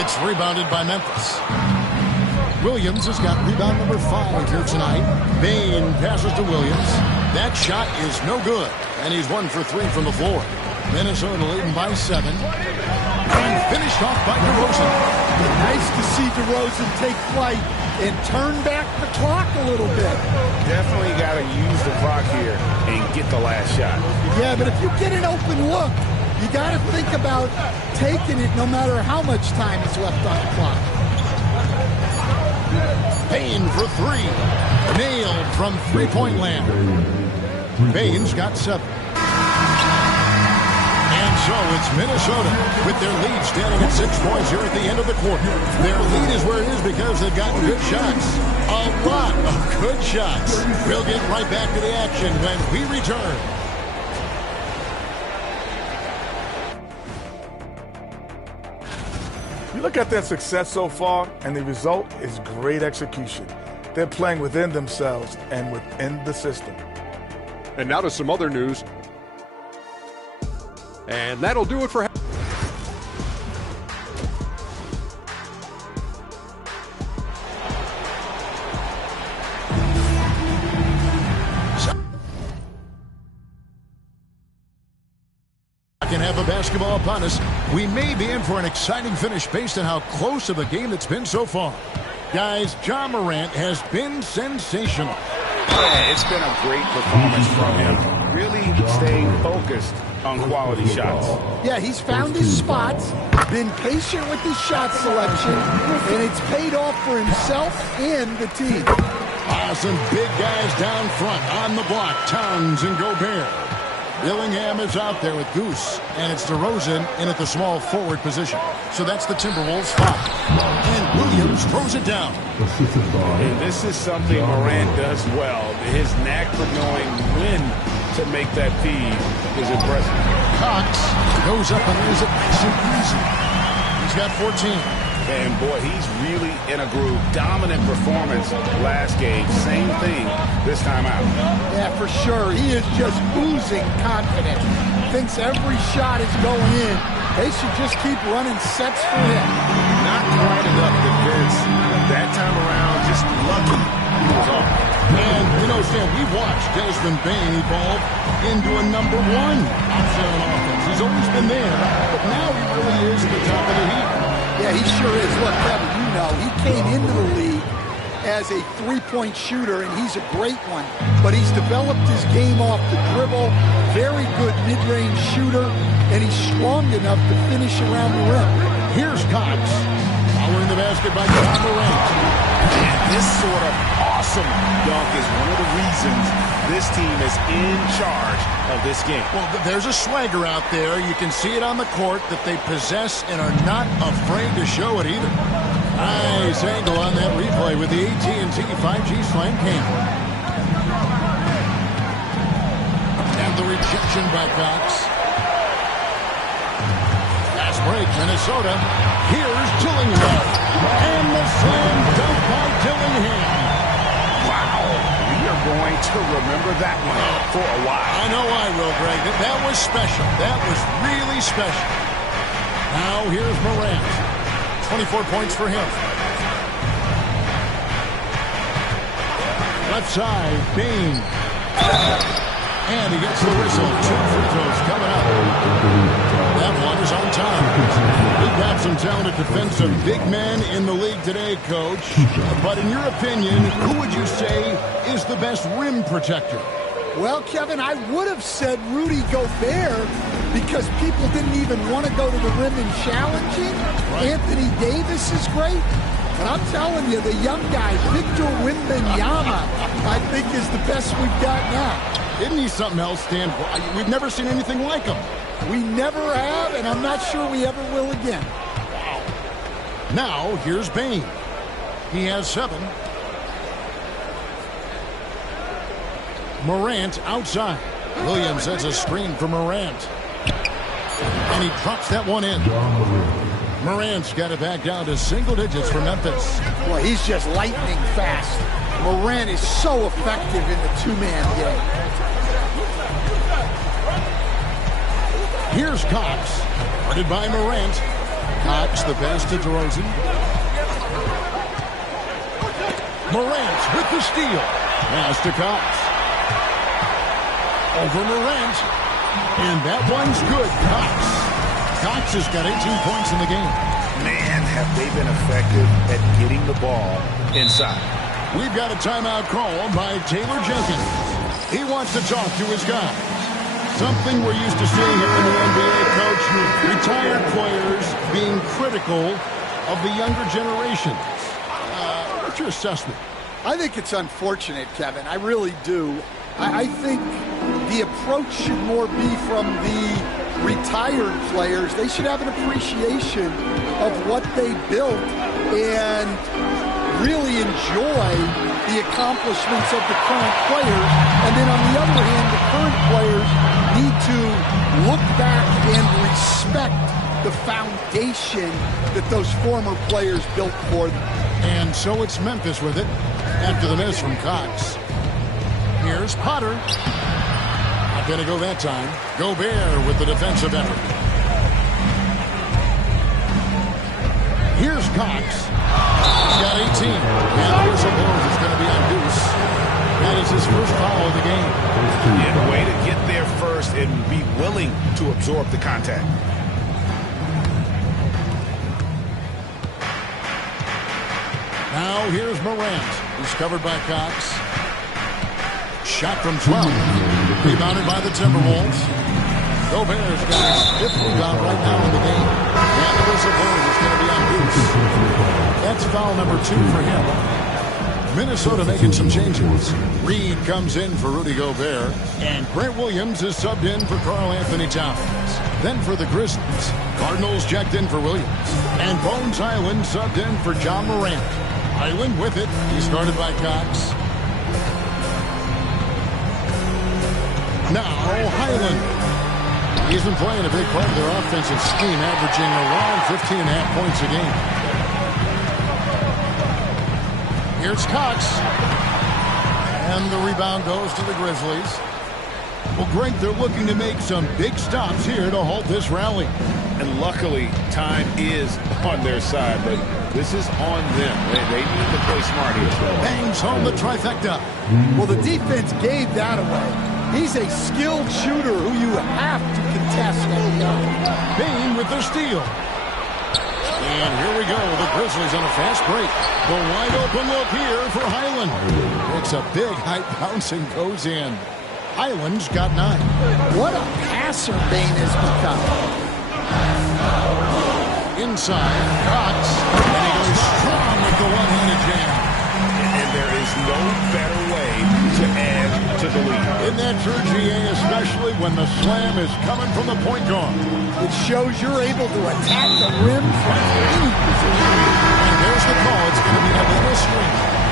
It's rebounded by Memphis. Williams has got rebound number 5 here tonight. Bain passes to Williams. That shot is no good. And he's 1 for 3 from the floor. Minnesota leading by 7. And finished off by DeRozan. Nice to see DeRozan take flight and turn back the clock a little bit. Definitely got to use the clock here and get the last shot. Yeah, but if you get an open look, you got to think about taking it no matter how much time is left on the clock. Bain for 3. Nailed from three-point land. Bain's got 7. So it's Minnesota with their lead standing at 6 points here at the end of the quarter. Their lead is where it is because they've gotten good shots. A lot of good shots. We'll get right back to the action when we return. look at their success so far, and the result is great execution. They're playing within themselves and within the system. And now to some other news. And that'll do it for... Can have a basketball upon us. We may be in for an exciting finish based on how close of a game it's been so far. Guys, Ja Morant has been sensational. Yeah, it's been a great performance from him. Really staying focused on quality shots. Yeah, he's found his spots, been patient with his shot selection, and it's paid off for himself and the team. Some big guys down front on the block. Towns and Gobert. Dillingham is out there with Goose, and it's DeRozan in at the small forward position. So that's the Timberwolves foul. And Williams throws it down. And this is something Morant does well. His knack for knowing when to make that feed is impressive. Cox goes up and lays it nice and easy. He's got 14. And boy, he's really in a groove. Dominant performance last game. Same thing this time out. Yeah, for sure. He is just oozing confidence. Thinks every shot is going in. They should just keep running sets for him. Not quite enough defense that time around. Just lucky he was off. And, you know, Sam, we've watched Desmond Bane evolve into a number one option on offense. He's always been there, but now he really is at the top of the heap. Yeah, he sure is. Look, Kevin, you know, he came into the league as a three-point shooter, and he's a great one. But he's developed his game off the dribble, very good mid-range shooter, and he's strong enough to finish around the rim. Here's Cox, following the basket by Ja Morant. And this sort of awesome dunk is one of the reasons this team is in charge of this game. Well, there's a swagger out there. You can see it on the court that they possess and are not afraid to show it either. Nice angle on that replay with the AT&T 5G Slam Cam. And the rejection by Cox. Fast break, Minnesota. Here's Dillingham. And the slam dunk by Dillingham. Going to remember that one for a while. I know I will, Greg. That was special. That was really special. Now here's Morant. 24 points for him. Left side, Bane. And he gets the whistle. 2 free throws coming up. That one is on time. We've got some talented defensive big men in the league today, Coach. But in your opinion, who would you say is the best rim protector? Well, Kevin, I would have said Rudy Gobert because people didn't even want to go to the rim and challenge him. Right. Anthony Davis is great. But I'm telling you, the young guy, Victor Wembanyama, I think is the best we've got now. Isn't he something else, Stan? We've never seen anything like him. We never have, and I'm not sure we ever will again. Wow. Now, here's Bane. He has 7. Morant outside. Williams has a screen for Morant. And he drops that one in. Morant's got it back down to single digits for Memphis. Boy, he's just lightning fast. Morant is so effective in the two-man game. Here's Cox, guarded by Morant. Cox, the pass to DeRozan. Morant with the steal. Pass to Cox. Over Morant. And that one's good. Cox has got 18 points in the game. Man, have they been effective at getting the ball inside. We've got a timeout call by Taylor Jenkins. He wants to talk to his guys. Something we're used to seeing here in the NBA, Coach. Retired players being critical of the younger generations. What's your assessment? I think it's unfortunate, Kevin. I really do. I think the approach should more be from the retired players. They should have an appreciation of what they built and really enjoy the accomplishments of the current players. And then on the other hand, the current players need to look back and respect the foundation that those former players built for them. And so it's Memphis with it after the miss from Cox. Here's Potter. Not going to go that time. Gobert with the defensive effort. Here's Cox. He's got 18. And the whistle blows. It's going to be on Deuce. That is his first foul of the game. Yeah, way to get there first and be willing to absorb the contact. Now here's Morant. He's covered by Cox. Shot from 12. Rebounded by the Timberwolves. Gobert's got his 5th rebound right now in the game. And the whistle blows. It's going to be on Deuce. That's foul number 2 for him. Minnesota making some changes. Reed comes in for Rudy Gobert. And Grant Williams is subbed in for Karl Anthony Towns. Then for the Grizzlies, Cardinals checked in for Williams. And Bones Highland subbed in for John Morant. Highland with it. He's guarded by Cox. Now Highland. He's been playing a big part of their offensive scheme, averaging around 15.5 points a game. Here's Cox. And the rebound goes to the Grizzlies. Well, Greg, they're looking to make some big stops here to halt this rally. And luckily, time is on their side, but this is on them. They need to play smart here. Bangs home the trifecta. Well, the defense gave that away. He's a skilled shooter who you have to contest at the arc. Bain with the steal. And here we go. The Grizzlies on a fast break. The wide open look here for Highland. It's a big high bounce and goes in. Highland's got 9. What a passer Bain has become. Inside, Cox. And he goes strong with the one-handed jam. And there is no better way to add to the lead. Isn't that true, GA, especially when the slam is coming from the point guard? It shows you're able to attack the rim from any position. And there's the call. It's going to be a little screen.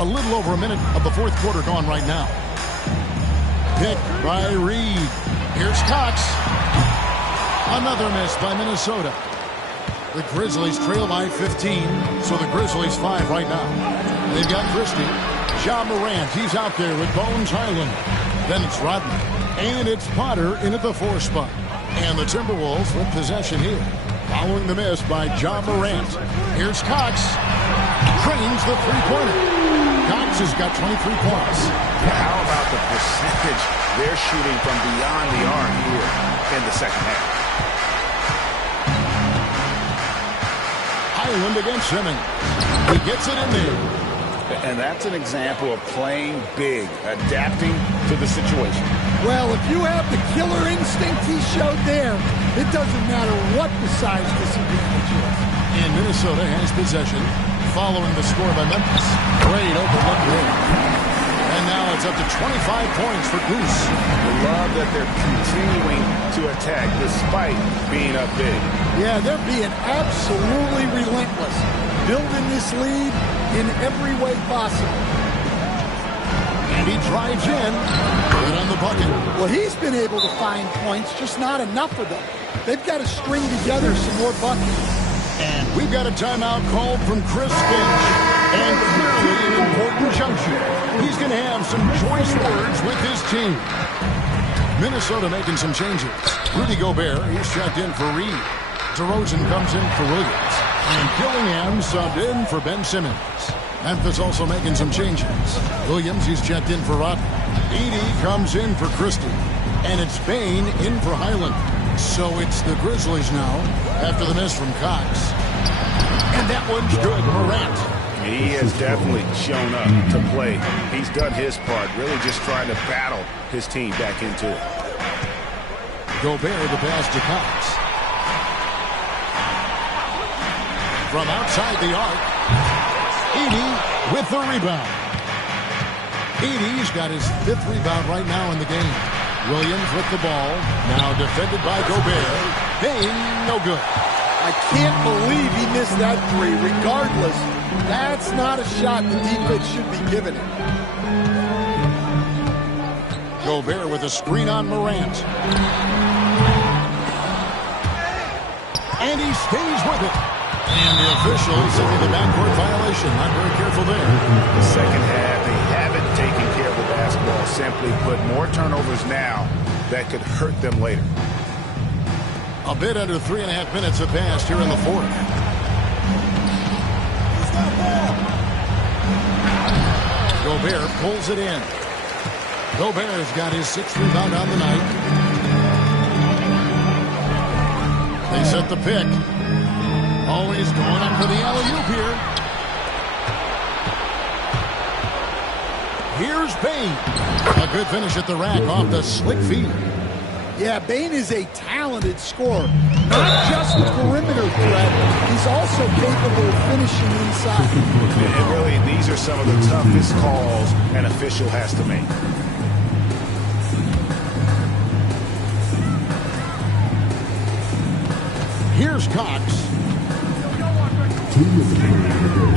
A little over a minute of the 4th quarter gone right now. Picked by Reed. Here's Cox. Another miss by Minnesota. The Grizzlies trail by 15, so the Grizzlies 5 right now. They've got Christie. Ja Morant, he's out there with Bones Highland. Then it's Rodney. And it's Potter in at the 4 spot. And the Timberwolves with possession here. Following the miss by Ja Morant. Here's Cox. Cranes the three-pointer. Cox has got 23 points. How about the percentage they're shooting from beyond the arc here in the second half? Highland against Simmons. He gets it in there. And that's an example of playing big, adapting to the situation. Well, if you have the killer instinct he showed there, it doesn't matter what the size disadvantage is. And Minnesota has possession following the score by Memphis. Great open look there. And now it's up to 25 points for Goose. I love that they're continuing to attack despite being up big. Yeah, they're being absolutely relentless. Building this lead in every way possible. And he drives in. Good on the bucket. Well, he's been able to find points, just not enough of them. They've got to string together some more buckets. And we've got a timeout called from Chris Finch. And clearly an important juncture. He's going to have some choice words with his team. Minnesota making some changes. Rudy Gobert, he's checked in for Reed. DeRozan comes in for Williams. And Gillingham subbed in for Ben Simmons. Memphis also making some changes. Williams, he's checked in for Rodney. Edey comes in for Christie. And it's Bain in for Highland. So it's the Grizzlies now after the miss from Cox. And that one's good. Morant. He has definitely shown up to play. He's done his part, really just trying to battle his team back into it. Gobert the pass to Cox. From outside the arc, Edey with the rebound. Edey's got his 5th rebound right now in the game. Williams with the ball, now defended by Gobert. Bane, no good. I can't believe he missed that three. Regardless, that's not a shot the defense should be giving him. Gobert with a screen on Morant. And he stays with it. And the officials say the backcourt violation. Not very careful there. The second half, they haven't taken care of the basketball. Simply put, more turnovers now that could hurt them later. A bit under 3.5 minutes have passed here in the fourth. Gobert pulls it in. Gobert's got his 6th rebound on the night. They set the pick. Always going up for the alley-oop here. Here's Bane. A good finish at the rack off the slick feed. Yeah, Bane is a talented scorer. Not just a perimeter threat, he's also capable of finishing inside. And really, these are some of the toughest calls an official has to make. Here's Cox.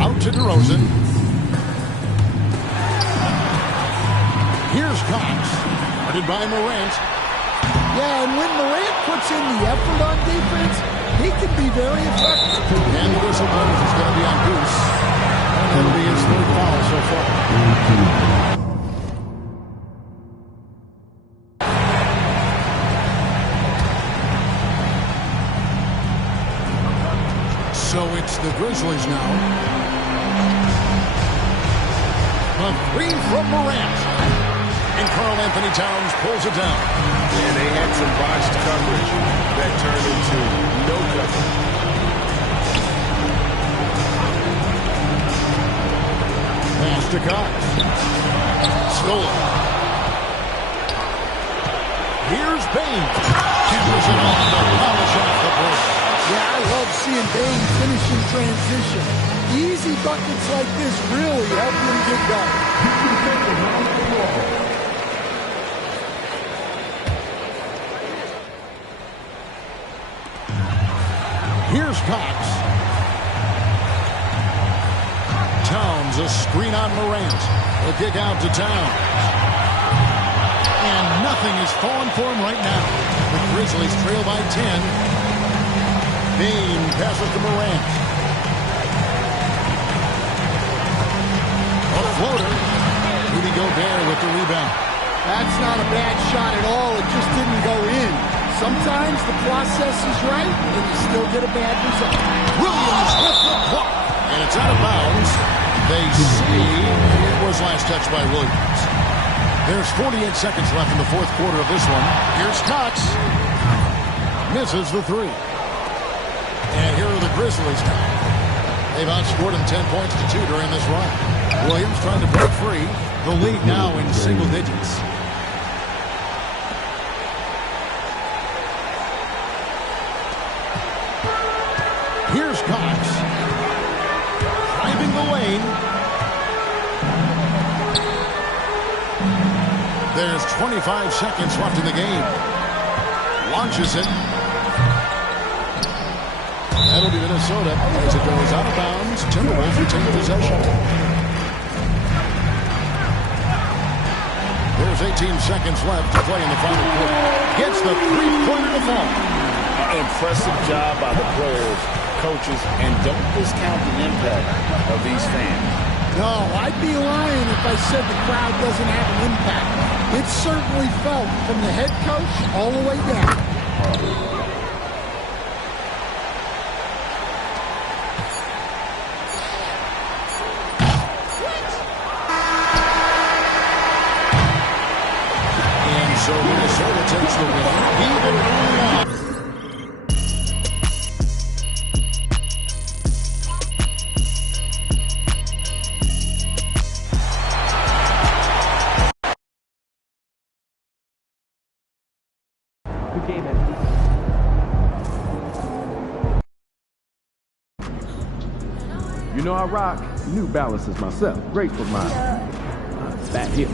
Out to DeRozan. Here's Cox. Guarded by Morant. Yeah, and when Morant puts in the effort on defense, he can be very effective. And the whistle blows is going to be on Goose. And that'll be his 3rd foul so far. So it's the Grizzlies now. A 3 from Morant. And Karl Anthony Towns pulls it down. And they had some botched coverage that turned into no coverage. Pass to Cox. Stolen. Here's Bane. Hammers it off the polish off the break. Yeah, I love seeing Bane finish in transition. Easy buckets like this really help him get going. Here's Cox. Towns, a screen on Morant. A kick out to Towns. And nothing is falling for him right now. The Grizzlies trail by 10. Bane passes to Morant. A floater. Rudy Gobert with the rebound. That's not a bad shot at all. It just didn't go in. Sometimes the process is right, and you still get a bad result. Williams with the block. And it's out of bounds. They see it was last touched by Williams. There's 48 seconds left in the 4th quarter of this one. Here's Cox. Misses the 3. And here are the Grizzlies now. They've outscored them 10 points to 2 during this run. Williams trying to break free. The lead now in single digits. Here's Cox. Driving the lane. There's 25 seconds left in the game. Launches it. That'll be Minnesota as it goes out of bounds. Timberwolves retain possession. There's 18 seconds left to play in the final quarter. Gets the three-pointer to fall. Impressive job by the players, coaches, and don't discount the impact of these fans. No, I'd be lying if I said the crowd doesn't have an impact. It's certainly felt from the head coach all the way down. So Minnesota takes the win, even early on. Good game, man. You know I rock New Balances myself. Great for my back hip.